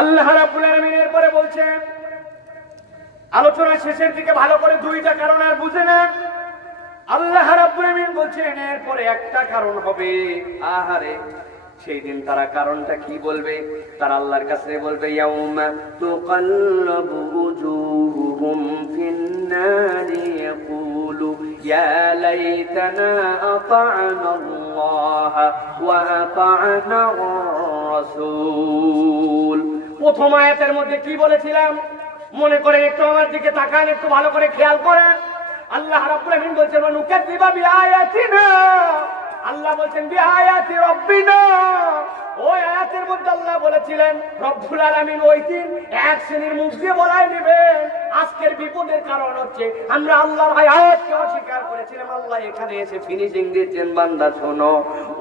আল্লাহ রাব্বুল আলামিন এরপরে বলছেন, আলোচনা শেষের দিকে ভালো করে দুইটা কারণ আর বুঝে না। আল্লাহ রাব্বুল আলামিন বলছেন এরপরে একটা কারণ হবে। আহারে, সেই দিন তারা কারণটা কি বলবে? তারা আল্লাহর কাছে বলবে, ইয়াউমা তুকাল্লাবু উজুহুহুম ফিন-নারি ইয়াকুলু ইয়া লাইতানা আতা'না আল্লাহ ওয়া আতা'না আর-রাসূল। প্রথম আয়াতের মধ্যে কি বলেছিলাম মনে করে একটু আমার দিকে তাকান, একটু ভালো করে খেয়াল করেন। আল্লাহ রাব্বুল আলামিন বলছেন, নুকাযযিবু বিআয়াতিনা। আল্লাহ বলছেন বিআয়াতি রাব্বিনা। ওই আয়াতের মধ্যে আল্লাহ বলেছিলেন রব্বুল আলামিন ওই দিন এক শ্রেণীর মুখ দিয়ে বলাই নেবেন। আজকের বিপদের কারণ হচ্ছে আমরা আল্লাহর আয়াতকে অস্বীকার করেছিলাম। আল্লাহ এখানে এসে ফিনিশিং দিচ্ছেন, বান্দা শোনো,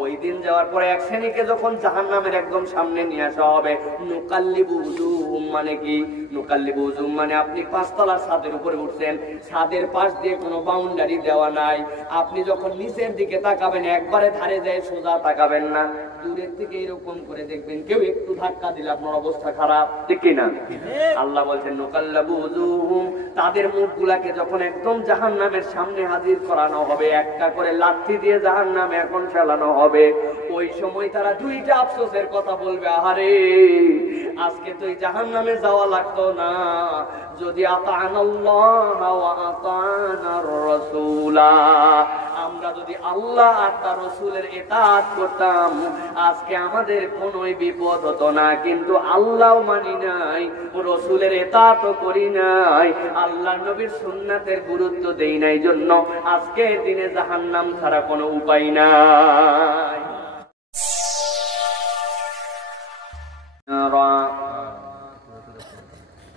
ওই দিন যাওয়ার পরে এক শ্রেণীকে যখন জাহান্নামের একদম সামনে নিয়ে আসা হবে, নুকাল্লিবু উজুহুম মানে কি? নুকাল্লিবু উজুহুম মানে আপনি পাঁচতলার ছাদের উপরে উঠছেন, ছাদের পাশ দিয়ে কোনো বাউন্ডারি দেওয়া নাই। আপনি যখন নিচের দিকে তাকাবেন একবারে ধারে যায় সোজা তাকাবেন না, দূরের থেকে এরকম করে দেখবেন, কেউ একটু ধাক্কা দিলে আপনার অবস্থা খারাপ, ঠিক কি না? আল্লাহ বলছেন নুকাল্লাবু উজুহুম, তাদের মুখগুলাকে যখন একদম জাহান্নামের সামনে হাজির করানো হবে, একটা করে লাঠি দিয়ে জাহান্নামে এখন ফেলানো হবে, ওই সময় তারা দুইটা আফসোসের কথা বলবে, আহারে আজকে তো এই জাহান্নামে যাওয়া লাগতো না যদি আতা'নাল্লাহ ওয়া আতা'নার রাসূলা, আমরা যদি আল্লাহ আর তার রাসূলের ইতাআত করতাম আজকে আমাদের কোনোই বিপদ হতো না। কিন্তু আল্লাহও মানি নাই, রাসূলের ইতাআতও করি নাই, আল্লাহর নবীর সুন্নাতের গুরুত্ব দেই নাই, জন্য আজকের দিনে জাহান্নাম ছাড়া কোনো উপায় নাই।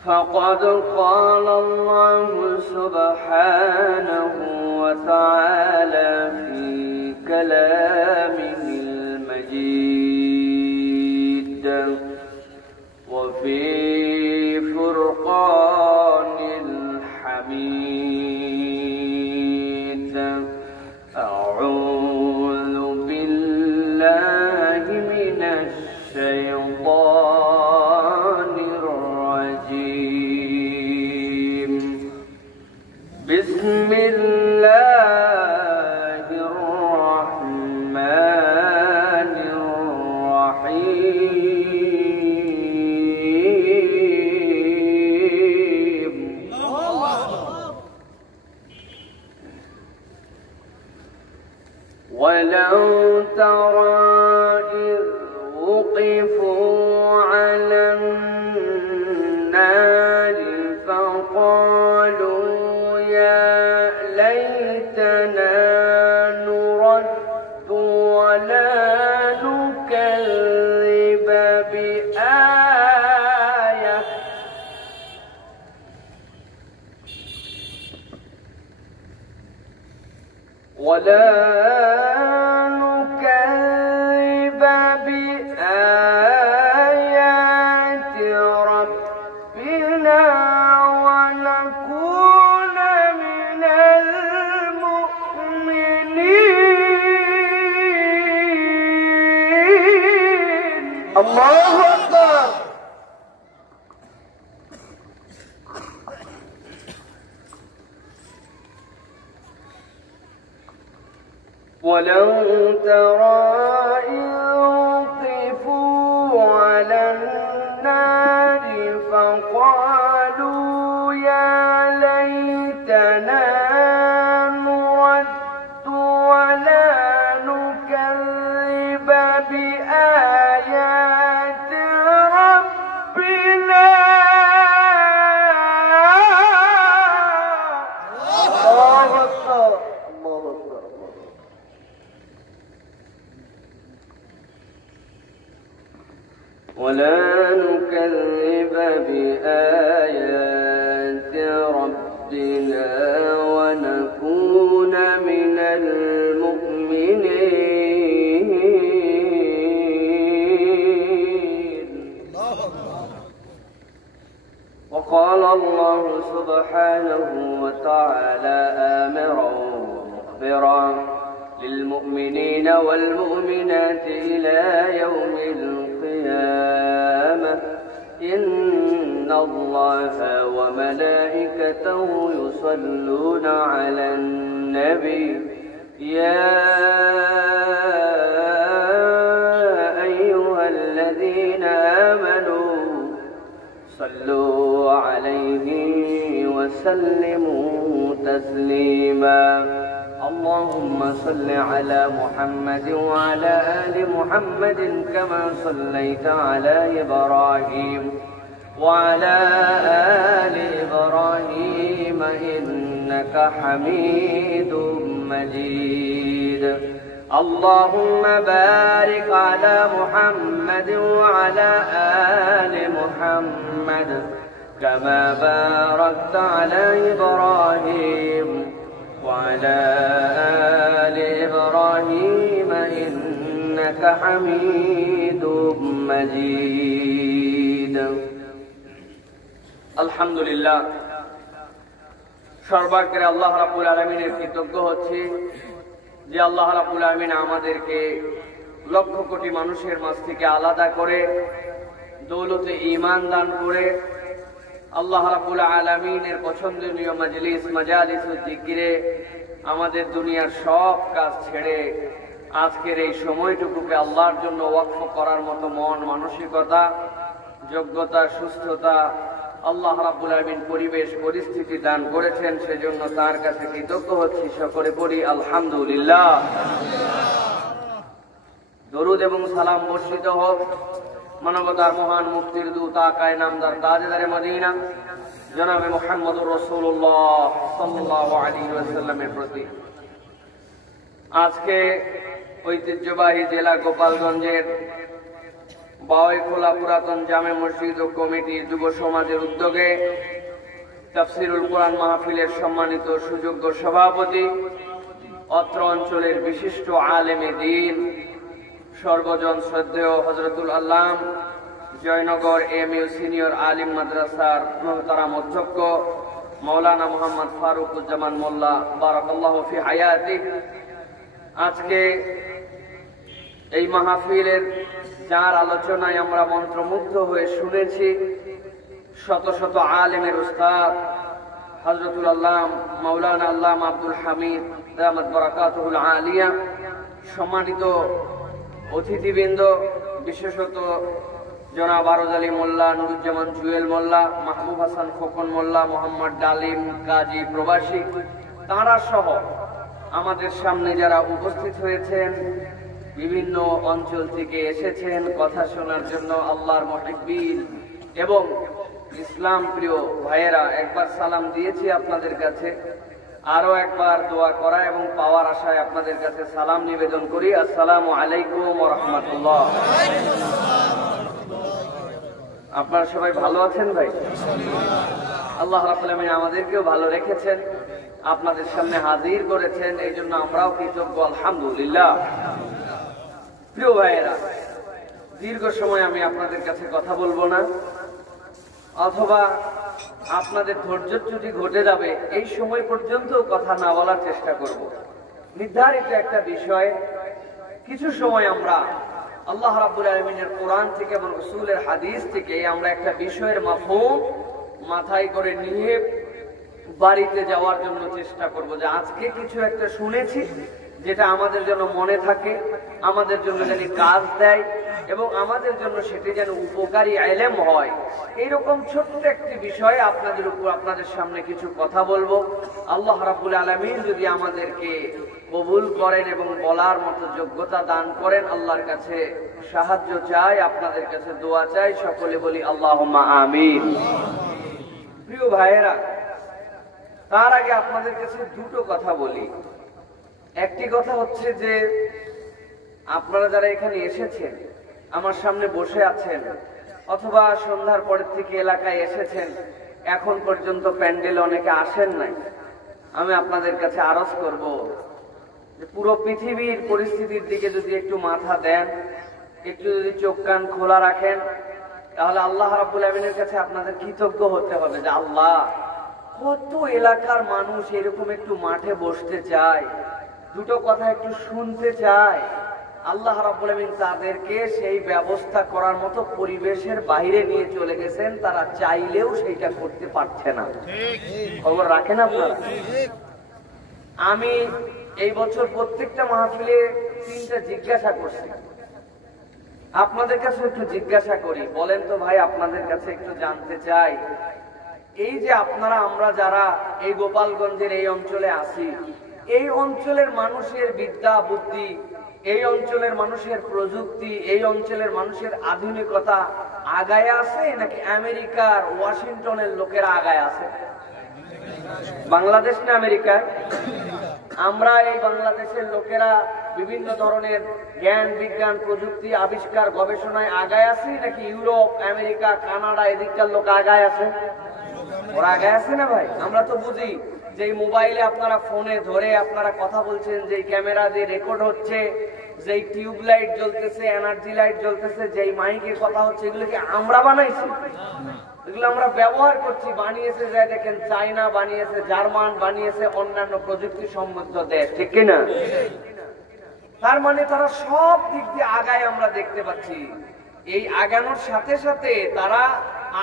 فقد قال الله سبحانه وتعالى في كلامه المجيد وفي فرقان الحميد، أعوذ بالله من الشيطان الرجيم، بسم الله الرحمن الرحيم. ولو ترى إذ وقفوا على النار فقالوا يا ليتنا نرد ولا نكذب بآية بآيات ربنا ونكون من المؤمنين. الله أكبر. ولو ترى إذ وقفوا على النار فقالوا يا ليتنا نرد ولا نكذب بآيات ربنا. الله أكبر. ولا نكذب بآيات ربنا ونكون من المؤمنين. وقال الله سبحانه وتعالى آمرا ومخبرا للمؤمنين والمؤمنات إلى يوم القيامة، الله وملائكته يصلون على النبي يا أيها الذين آمنوا صلوا عليه وسلموا تسليما اللهم صل على محمد وعلى آل محمد كما صليت على إبراهيم وعلى آل إبراهيم إنك حميد مجيد اللهم بارك على محمد وعلى آل محمد كما باركت على إبراهيم وعلى آل إبراهيم إنك حميد مجيد الحمد لله সর্বাগ্রে আল্লাহ রাব্বুল আলামিনের কৃতজ্ঞ হচ্ছি যে আল্লাহ রাব্বুল আলামিন আমাদেরকে লক্ষ কোটি মানুষের মাঝ থেকে আলাদা করে দৌলতে ঈমান দান করে আল্লাহ রাব্বুল আলামিনের পছন্দনীয় মাজলিস মাজালিসুল যিকিরে আমাদের দুনিয়ার সব কাজ ছেড়ে আজকের এই সময়টুকুকে আল্লাহর জন্য ওয়াকফ করার মতো মন মানসিকতা যোগ্যতা সুস্থতা আল্লাহ রাব্বুল আলামিন পরিবেশ পরিস্থিতি দান করেছেন সেজন্য তার কাছে কৃতজ্ঞ হচ্ছি সকলে পড়ি আলহামদুলিল্লাহ দরুদ এবং সালাম বর্ষিত হোক মানবতার মহান মুক্তির দূত আকায়ে নামদার তাজদারে মদিনা জনাবে মুহাম্মদুর রাসূলুল্লাহ সাল্লাল্লাহু আলাইহি ওয়াসাল্লামের প্রতি আজকে ঐতিহ্যবাহী জেলা গোপালগঞ্জের বাওয়াইখোলা পুরাতন জামে মসজিদ ও কমিটির যুব সমাজের উদ্যোগে তাফসীরুল কোরআন মাহফিলের সম্মানিত সুযোগ্য সভাপতি অত্র অঞ্চলের বিশিষ্ট আলেমে দ্বীন সর্বজন শ্রদ্ধেয় হযরতুল আল্লাম জয়নগর এমইউ সিনিয়র আলিম মাদ্রাসার মুহতারাম অধ্যক্ষ মাওলানা মুহাম্মদ ফারুকুজ্জামান মোল্লা বারাকাল্লাহু ফি হায়াতি আজকে এই মাহফিলের যার আলোচনায় আমরা মন্ত্রমুগ্ধ হয়ে শুনেছি শত শত আলেমের উস্তাদ হযরতুল আল্লাম মাওলানা আল্লাম আব্দুল হামিদ দামাত বারাকাতুহুল আলিয়া সম্মানিত অতিথিবৃন্দ বিশেষত জনাব আরজ আলী মোল্লা নুরুজ্জামান জুয়েল মোল্লা মাহবুব হাসান খোকন মোল্লা মোহাম্মদ ডালিম কাজী প্রবাসী তাঁরা সহ আমাদের সামনে যারা উপস্থিত হয়েছেন বিভিন্ন অঞ্চল থেকে এসেছেন কথা শোনার জন্য আল্লাহর মুহিব্বিন এবং ইসলাম প্রিয় ভাইয়েরা একবার সালাম দিয়েছি আপনাদের কাছে আরো একবার দোয়া করা এবং পাওয়ার আশায় আপনাদের কাছে সালাম নিবেদন করি আসসালামু আলাইকুম ওয়া রাহমাতুল্লাহ আপনারা সবাই ভালো আছেন ভাই আল্লাহ রাব্বুল আলামিন আমাদেরকেও ভালো রেখেছেন আপনাদের সামনে হাজির করেছেন এই জন্য আমরাও কৃতজ্ঞ আলহামদুলিল্লাহ প্রিয় ভাইয়েরা দীর্ঘ সময় আমি আপনাদের কাছে কথা বলবো না অথবা আপনাদের ধৈর্যচ্যুতি ঘটে যাবে এই সময় পর্যন্ত কথা না বলার চেষ্টা করব নির্ধারিত একটা বিষয় কিছু সময় আমরা আল্লাহ রাব্বুল আলামিনের কোরআন থেকে এবং রাসূলের হাদিস থেকে আমরা একটা বিষয়ের মাফহুম মাথায় করে নিয়ে বাড়িতে যাওয়ার জন্য চেষ্টা করব যে আজকে কিছু একটা শুনেছি যেটা আমাদের জন্য মনে থাকে আমাদের জন্য যেন কাজ দেয় এবং আমাদের জন্য সেটি যেন উপকারী ইলম হয় এইরকম ছোট্ট একটি বিষয় আপনাদের উপর আপনাদের সামনে কিছু কথা বলবো আল্লাহ রাব্বুল আলামিন যদি আমাদেরকে কবুল করেন এবং বলার মতো যোগ্যতা দান করেন আল্লাহর কাছে সাহায্য চাই আপনাদের কাছে দোয়া চাই সকলে বলি আল্লাহুম্মা আমিন প্রিয় ভাইয়েরা তার আগে আপনাদের কাছে দুটো কথা বলি একটি কথা হচ্ছে যে আপনারা যারা এখানে এসেছেন আমার সামনে বসে আছেন অথবা সন্ধ্যার পরের থেকে এলাকায় এসেছেন এখন পর্যন্ত প্যান্ডেলে অনেকে আসেন নাই আমি আপনাদের কাছে আরজ করব যে পুরো পৃথিবীর পরিস্থিতির দিকে যদি একটু মাথা দেন একটু যদি চোখ কান খোলা রাখেন তাহলে আল্লাহ রাব্বুল আমিনের কাছে আপনাদের কৃতজ্ঞ হতে হবে যে আল্লাহ কত এলাকার মানুষ এরকম একটু মাঠে বসতে চায় দুটো কথা একটু শুনতে চায় আল্লাহ রাব্বুল আমিন তাদেরকে সেই ব্যবস্থা করার মতো পরিবেশের বাইরে নিয়ে চলে গেছেন, তারা চাইলেও সেইটা করতে পারছে না। খবর রাখেন আপনারা? আমি এই বছর প্রত্যেকটা মাহফিলে 3টা জিজ্ঞাসা করছি। আপনাদের কাছে একটু জিজ্ঞাসা করি, বলেন তো ভাই, আপনাদের কাছে একটু জানতে চাই, এই যে আপনারা আমরা যারা এই গোপালগঞ্জের এই অঞ্চলে আছি, এই অঞ্চলের মানুষের বিদ্যা বুদ্ধি, এই অঞ্চলের মানুষের প্রযুক্তি, এই অঞ্চলের মানুষের আধুনিকতা আগায় আছে নাকি আমেরিকার ওয়াশিংটনের লোকেরা আগায় আছে? বাংলাদেশ না আমেরিকা? আমরা এই বাংলাদেশের লোকেরা বিভিন্ন ধরনের জ্ঞান বিজ্ঞান প্রযুক্তি আবিষ্কার গবেষণায় আগায় আছি নাকি ইউরোপ আমেরিকা কানাডা এদিককার লোক আগায় আছে? ওরা আগায় আছে না ভাই? আমরা তো বুঝি যে মোবাইলে আপনারা ফোনে ধরে আপনারা কথা বলছেন, যে ক্যামেরা দিয়ে রেকর্ড হচ্ছে, যেই টিউব লাইট জ্বলতেছে, এনার্জি লাইট জ্বলতেছে, যেই মাইকে কথা হচ্ছে, এগুলো কি আমরা বানাইছি? এগুলো আমরা ব্যবহার করছি। বানিয়েছে যায় দেখেন চায়না বানিয়েছে, জার্মান বানিয়েছে, অন্যান্য প্রযুক্তি সমৃদ্ধ দেশ, ঠিক কিনা? তার মানে তারা সব দিক দিয়ে আগায় আমরা দেখতে পাচ্ছি। এই আগানোর সাথে সাথে তারা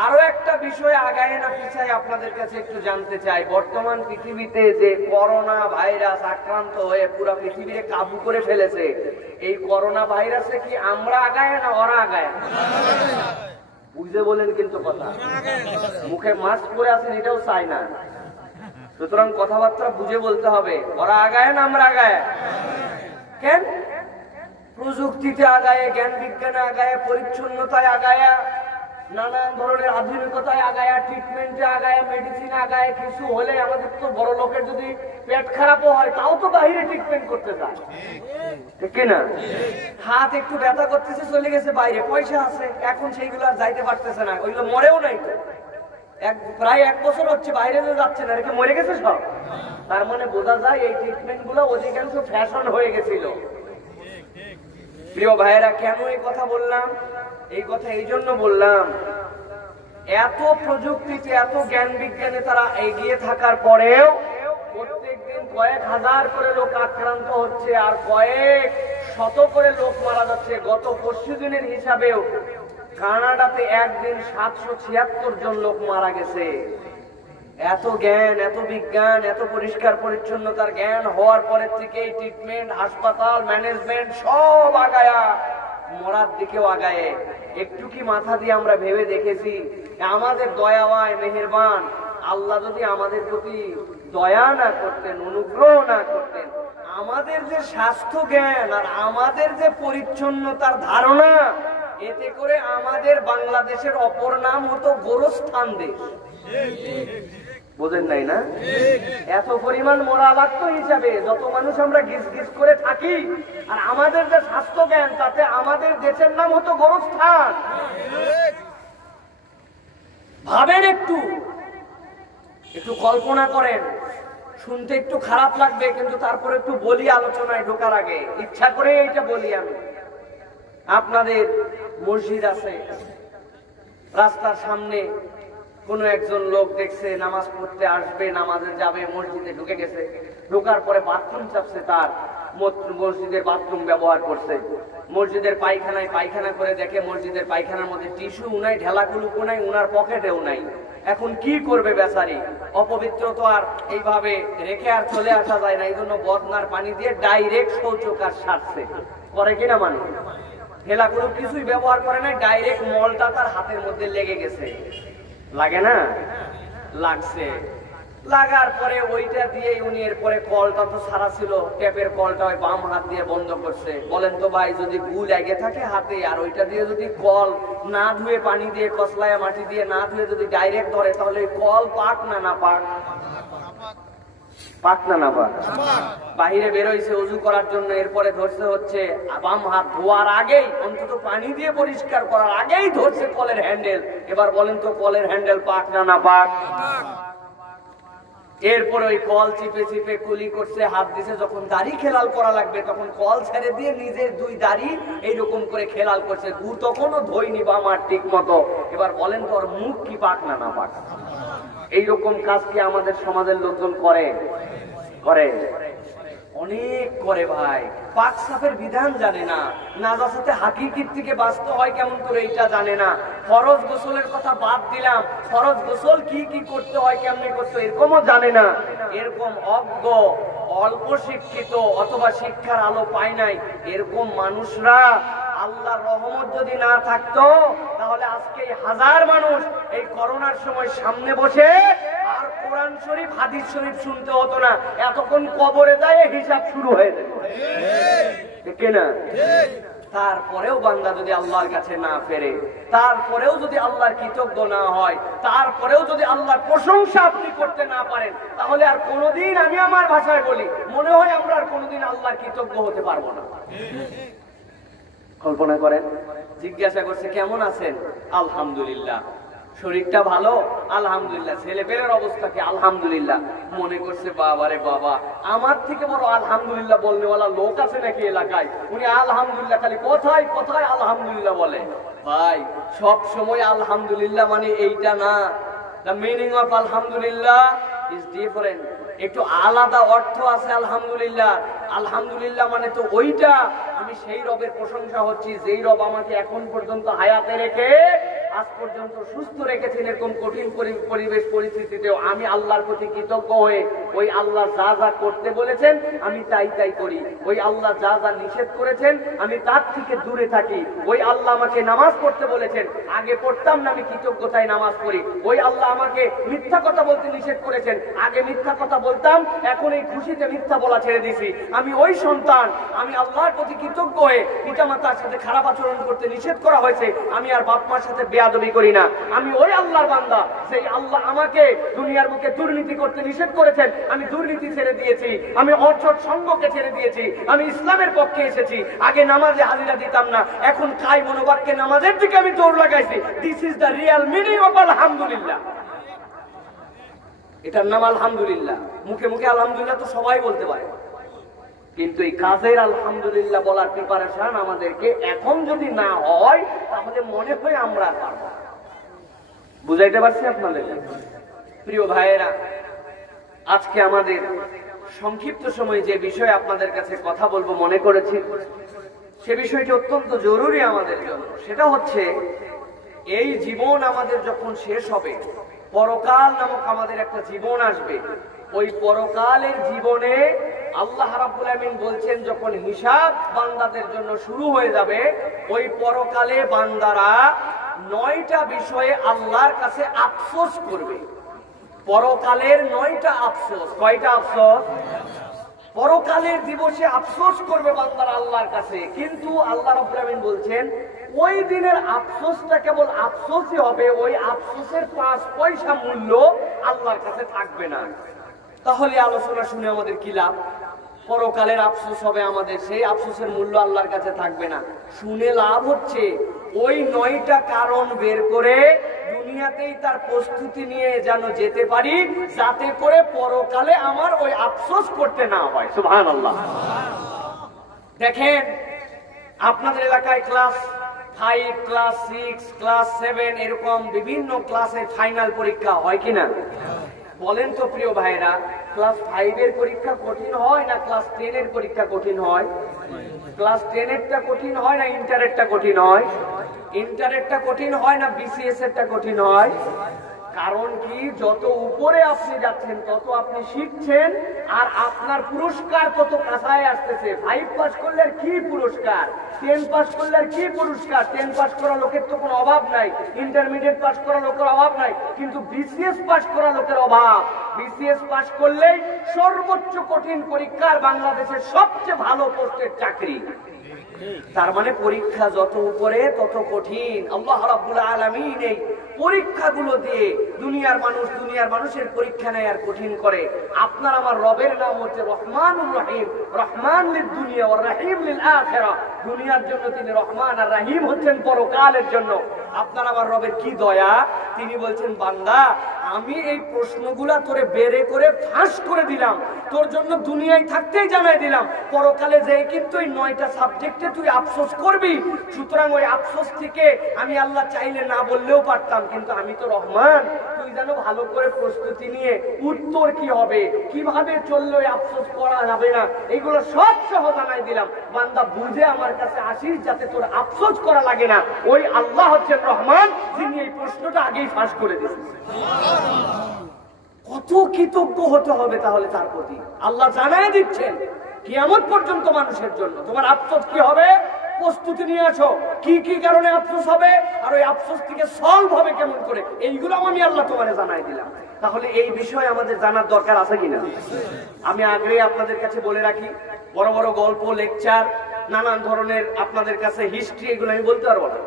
আরো একটা বিষয় আগায় না পিছায় আপনাদের কাছে একটু জানতে চাই। বর্তমান পৃথিবীতে যে করোনা ভাইরাস আক্রান্ত হয়ে পুরো পৃথিবীকে কাবু করে ফেলেছে, এই করোনা ভাইরাসে কি আমরা আগায় না ওরা আগায়? বুঝে বলেন কিন্তু কথা, মুখে মাস্ক পরে আছেন এটাও চাই না, সুতরাং কথাবার্তা বুঝে বলতে হবে। ওরা আগায় না আমরা আগায়? কেন? প্রযুক্তিতে আগায়, জ্ঞান বিজ্ঞানে আগায়, পরিচ্ছন্নতায় আগায়, নানান ধরনের আধুনিকতায় আগায়, ট্রিটমেন্টে আগায়, মেডিসিন আগায়। কিছু হলে আমাদের তো বড় লোকের যদি পেট খারাপও হয় তাও তো বাইরে ট্রিটমেন্ট করতে যায়, ঠিক কিনা? হাত একটু ব্যথা করতেছে, চলে গেছে বাইরে, পয়সা আছে, এখন সেইগুলো আর যাইতে পারতেছে না, ওইগুলো মরেও নাই তো। প্রায় 1 বছর হচ্ছে বাইরে যাচ্ছে না, রেখে মরে গেছে সব। তার মানে বোঝা যায় এই ট্রিটমেন্ট গুলো অধিকাংশ ফ্যাশন হয়ে গেছিল। প্রিয় ভাইয়েরা, কেন এই কথা বললাম? এই কথা এই জন্য বললাম, এত প্রযুক্তিতে এত জ্ঞান বিজ্ঞানে তারা এগিয়ে থাকার পরেও প্রত্যেকদিন কয়েক হাজার করে লোক আক্রান্ত হচ্ছে আর কয়েক শত করে লোক মারা যাচ্ছে। গত পরশুদিনের হিসাবেও কানাডাতে একদিন 776 জন লোক মারা গেছে। এত জ্ঞান, এত বিজ্ঞান, এত পরিষ্কার পরিচ্ছন্নতার জ্ঞান হওয়ার পরের থেকে ট্রিটমেন্ট, হাসপাতাল, ম্যানেজমেন্ট সব আগায়া মরার দিকেও আগায়। একটু কি মাথা দিয়ে আমরা ভেবে দেখেছি আমাদের দয়াময় মেহেরবান আল্লাহ যদি আমাদের প্রতি দয়া না করতেন, অনুগ্রহ না করতেন, আমাদের যে স্বাস্থ্য জ্ঞান আর আমাদের যে পরিচ্ছন্নতার ধারণা, এতে করে আমাদের বাংলাদেশের অপর নাম হতো গোরস্থান দেশ। বোঝেন নাই না? এত পরিমাণ মরা লাগতো হিসাবে যত মানুষ আমরা গিজ গিজ করে থাকি, আর আমাদের যে স্বাস্থ্য জ্ঞান তাতে আমাদের দেশের নাম হতো গোরস্থান। ভাবেন, একটু কল্পনা করেন। শুনতে একটু খারাপ লাগবে, কিন্তু তারপরে একটু বলি আলোচনায় ঢোকার আগে, ইচ্ছা করে এইটা বলি আমি। আপনাদের মসজিদ আছে, রাস্তার সামনে কোনো একজন লোক দেখছে নামাজ পড়তে আসবে, নামাজে যাবে, মসজিদে ঢুকে গেছে, ঢোকার পরে বাথরুম চাপছে, তার মসজিদের বাথরুম ব্যবহার করছে। মসজিদের পায়খানায় পায়খানা করে দেখে মসজিদের পায়খানার মধ্যে টিস্যু নাই, ঢেলাকুলুকো নাই, উনার পকেটেও নাই। এখন কি করবে বেচারি? অপবিত্র তো আর এইভাবে রেখে আর চলে আসা যায় না, এই জন্য বদনার পানি দিয়ে ডাইরেক্ট শৌচকার সারছে। করে কিনা মানুষ? ঢেলাকুলু কিছুই ব্যবহার করে না, ডাইরেক্ট মলটা তার হাতের মধ্যে লেগে গেছে। লাগে না? লাগছে। লাগার পরে ওইটা দিয়ে উনি এরপরে কলটা তো সারা ছিল, ট্যাপের কলটা ওই বাম হাত দিয়ে বন্ধ করছে। বলেন তো ভাই, যদি গু লেগে থাকে হাতে আর ওইটা দিয়ে যদি কল না ধুয়ে পানি দিয়ে কসলায় মাটি দিয়ে না ধুয়ে যদি ডাইরেক্ট ধরে, তাহলে কল পাক না না পাক? পাক না না পাক? বাহিরে বেরোইছে অজু করার জন্য, এরপরে ধরছে হচ্ছে বাম হাত ধোয়ার আগেই, অন্তত পানি দিয়ে পরিষ্কার করার আগেই ধরছে কলের হ্যান্ডেল। এবার বলেন তো কলের হ্যান্ডেল পাক না না পাক? এরপর ওই কল চিপে চিপে কুলি করছে, হাত দিছে। যখন দাড়ি খেলাল করা লাগবে তখন কল ছেড়ে দিয়ে নিজের 2 দাড়ি এইরকম করে খেলাল করছে। গু তখনও ধোয়নি বামার ঠিক মতো। এবার বলেন তো ওর মুখ কি পাক না না পাক? এইরকম কাজ কি আমাদের সমাজের লোকজন করে? অনেক করে ভাই, পাক সাফের বিধান জানে না, নাজাসাতে হাকিকির থেকে বাঁচতে হয় কেমন করে এটা জানে না, ফরজ গোসলের কথা বাদ দিলাম, ফরজ গোসল কি কি করতে হয় কেমনে করতে হয় এরকমও জানে না। এরকম অজ্ঞ, অল্প শিক্ষিত অথবা শিক্ষার আলো পায় নাই এরকম মানুষরা আল্লাহর রহমত যদি না থাকতো তাহলে আজকে হাজার মানুষ এই করোনার সময় সামনে বসে আর কোরআন শরীফ হাদিস শরীফ শুনতে হতো না, এতক্ষণ কবরে যায় হিসাব শুরু হয়ে যেত, ঠিক না? তারপরেও বান্দা যদি আল্লাহর কাছে না ফেরে, তারপরেও যদি আল্লাহর কৃতজ্ঞ না হয়, তারপরেও যদি আল্লাহর প্রশংসা আপনি করতে না পারেন, তাহলে আর কোনোদিন, আমি আমার ভাষায় বলি, মনে হয় আমরা আর কোনোদিন আল্লাহর কৃতজ্ঞ হতে পারবো না। কল্পনা করেন, জিজ্ঞাসা করছে কেমন আছেন, আলহামদুলিল্লাহ। শরীরটা ভালো, আলহামদুলিল্লাহ। ছেলে পেলের অবস্থা কি, আলহামদুলিল্লাহ। মনে করছে বাবারে বাবা, আমার থেকে বড় আলহামদুলিল্লাহ বলনেওয়ালা লোক আছে নাকি এলাকায়, উনি আলহামদুলিল্লাহ খালি কথায় কথায় আলহামদুলিল্লাহ বলে। ভাই, সব সময় আলহামদুলিল্লাহ মানে এইটা না। দ্য মিনিং অফ আলহামদুলিল্লাহ ইজ ডিফারেন্ট, একটু আলাদা অর্থ আছে আলহামদুলিল্লাহ। আলহামদুলিল্লাহ মানে তো ওইটা, আমি সেই রবের প্রশংসা হচ্ছি যেই রব আমাকে এখন পর্যন্ত হায়াতে রেখে আজ পর্যন্ত সুস্থ রেখেছেন। এরকম কঠিন পরিবেশ পরিস্থিতিতেও আমি আল্লাহর প্রতি কৃতজ্ঞ হয়ে ওই আল্লাহ যা যা করতে বলেছেন আমি তাই তাই করি, ওই আল্লাহ যা যা নিষেধ করেছেন আমি তার থেকে দূরে থাকি। ওই আল্লাহ আমাকে নামাজ পড়তে বলেছেন, আগে পড়তাম না, আমি কৃতজ্ঞতায় নামাজ পড়ি। ওই আল্লাহ আমাকে মিথ্যা কথা বলতে নিষেধ করেছেন, আগে মিথ্যা কথা বলতাম, এখন এই খুশিতে মিথ্যা বলা ছেড়ে দিছি। আমি ওই সন্তান, আমি আল্লাহর প্রতি কৃতজ্ঞ হয়ে পিতামাতার সাথে খারাপ আচরণ করতে নিষেধ করা হয়েছে, আমি আর বাপ মার সাথে বেয়াদবি করি না। আমি ওই আল্লাহর বান্দা, সেই আল্লাহ আমাকে দুনিয়ার বুকে দুর্নীতি করতে নিষেধ করেছেন, আমি দুর্নীতি ছেড়ে দিয়েছি, আমি অসৎ সঙ্গকে ছেড়ে দিয়েছি, আমি ইসলামের পক্ষে এসেছি। আগে নামাজে হাজিরা দিতাম না, এখন কাই মনোবাক্যে নামাজের দিকে আমি দৌড় লাগাইছি। This is the Real meaning of আলহামদুলিল্লাহ। এটার নাম আলহামদুলিল্লাহ। মুখে মুখে আলহামদুলিল্লাহ তো সবাই বলতে পারে, কিন্তু এই কাজের আলহামদুলিল্লাহ বলার প্রিপারেশন আমাদেরকে এখন যদি না হয় তাহলে মনে হয় আমরা পারবো। বুঝাইতে পারছি আপনাদের? প্রিয় ভাইয়েরা, আজকে আমাদের সংক্ষিপ্ত সময়ে যে বিষয়ে আপনাদের কাছে কথা বলবো মনে করেছি, সে বিষয়টি অত্যন্ত জরুরি আমাদের জন্য। সেটা হচ্ছে, এই জীবন আমাদের যখন শেষ হবে, পরকাল নামক আমাদের একটা জীবন আসবে। ওই পরকালের জীবনে আল্লাহ রাব্বুল আমিন বলছেন, যখন হিসাব বান্দাদের জন্য শুরু হয়ে যাবে, ওই পরকালে বান্দারা 9টা বিষয়ে আল্লাহর কাছে আফসোস করবে। পরকালের 9টা আফসোস। কয়টা আফসোস? পরকালের দিবসে আফসোস করবে বান্দারা আল্লাহর কাছে। কিন্তু আল্লাহ রাব্বুল আমিন বলছেন, ওই দিনের আফসোসটা কেবল আফসোসই হবে, ওই আফসোসের 5 পয়সা মূল্য আল্লাহর কাছে থাকবে না। তাহলে আলোচনা শুনে আমাদের কি লাভ? পরকালের আফসোস হবে আমাদের, সেই আফসোসের মূল্য আল্লাহর কাছে থাকবে না। শুনে লাভ হচ্ছে, ওই 9টা কারণ বের করে দুনিয়াতেই তার প্রস্তুতি নিয়ে যেন যেতে পারি, যাতে করে পরকালে আমার ওই আফসোস করতে না হয়। সুবহানাল্লাহ। দেখেন, আপনাদের এলাকায় ক্লাস 5, ক্লাস 6, ক্লাস 7 এরকম বিভিন্ন ক্লাসের ফাইনাল পরীক্ষা হয় কিনা? বলেন তো প্রিয় ভাইরা, ক্লাস 5 এর পরীক্ষা কঠিন হয় না ক্লাস 10 এর পরীক্ষা কঠিন হয়? ক্লাস 10 এরটা কঠিন হয় না ইন্টারেরটা কঠিন হয়? ইন্টারেরটা কঠিন হয় না বিসিএস এরটা কঠিন হয়? কারণ কি, যত উপরে আপনি যাচ্ছেন তত আপনি শিখছেন, আর আপনার পুরস্কার তত কাছায় আসতেছে। 5 পাস করলে আর কি পুরস্কার, 10 পাস করলে আর কি পুরস্কার? 10 পাস করা লোকের তো কোনো অভাব নাই, ইন্টারমিডিয়েট পাস করা লোকের অভাব নাই, কিন্তু বিসিএস পাস করা লোকের অভাব। বিসিএস পাস করলেই সর্বোচ্চ কঠিন পরীক্ষার বাংলাদেশের সবচেয়ে ভালো পোস্টের চাকরি। তার মানে পরীক্ষা যত উপরে তত কঠিন। আল্লাহ রাব্বুল আলামিন এই পরীক্ষাগুলো দিয়ে দুনিয়ার মানুষের পরীক্ষা নেয় আর কঠিন করে। আপনার আমার রবের নাম হচ্ছে রহমানুর রহিম। রহমান লিদ দুনিয়া ওয়া রহিম লিল আখিরাহ। দুনিয়ার জন্য তিনি রহমান, আর রহিম হচ্ছেন পরকালের জন্য। আপনার আমার রবের কি দয়া, তিনি বলছেন, বান্দা আমি এই প্রশ্নগুলা তোরে বেরে করে ফাঁস করে দিলাম, তোর জন্য দুনিয়ায় থাকতেই জানাই দিলাম, পরকালে যেয়ে কিন্তু এই 9টা সাবজেক্টে তুই আফসোস করবি। সুতরাং ওই আফসোস থেকে আমি আল্লাহ চাইলে না বললেও পারতাম, কিন্তু আমি তো রহমান, তুই যেন ভালো করে প্রস্তুতি নিয়ে উত্তর কি হবে, কিভাবে চললে আফসোস করা যাবে না, এগুলো সব সহ জানাই দিলাম। বান্দা বুঝে আমার কাছে আসিস যাতে তোর আফসোস করা লাগে না। ওই আল্লাহ হচ্ছেন রহমান, যিনি এই প্রশ্নটা আগেই ফাঁস করে দিয়েছেন। কত কৃতজ্ঞ হতে হবে তাহলে তার প্রতি। আল্লাহ জানাই দিচ্ছেন কিয়ামত পর্যন্ত মানুষের জন্য তোমার আফসোস কি হবে, প্রস্তুতি নিয়ে আসো, কি কি কারণে আফসোস হবে, আর ওই আফসোস থেকে সলভ হবে কেমন করে, এইগুলো আমি আল্লাহ তোমারে জানাই দিলাম। তাহলে এই বিষয়ে আমাদের জানার দরকার আছে কিনা? আমি আগে আপনাদের কাছে বলে রাখি, বড় বড় গল্প, লেকচার, নানান ধরনের আপনাদের কাছে হিস্ট্রি, এগুলো আমি বলতে পারবো না।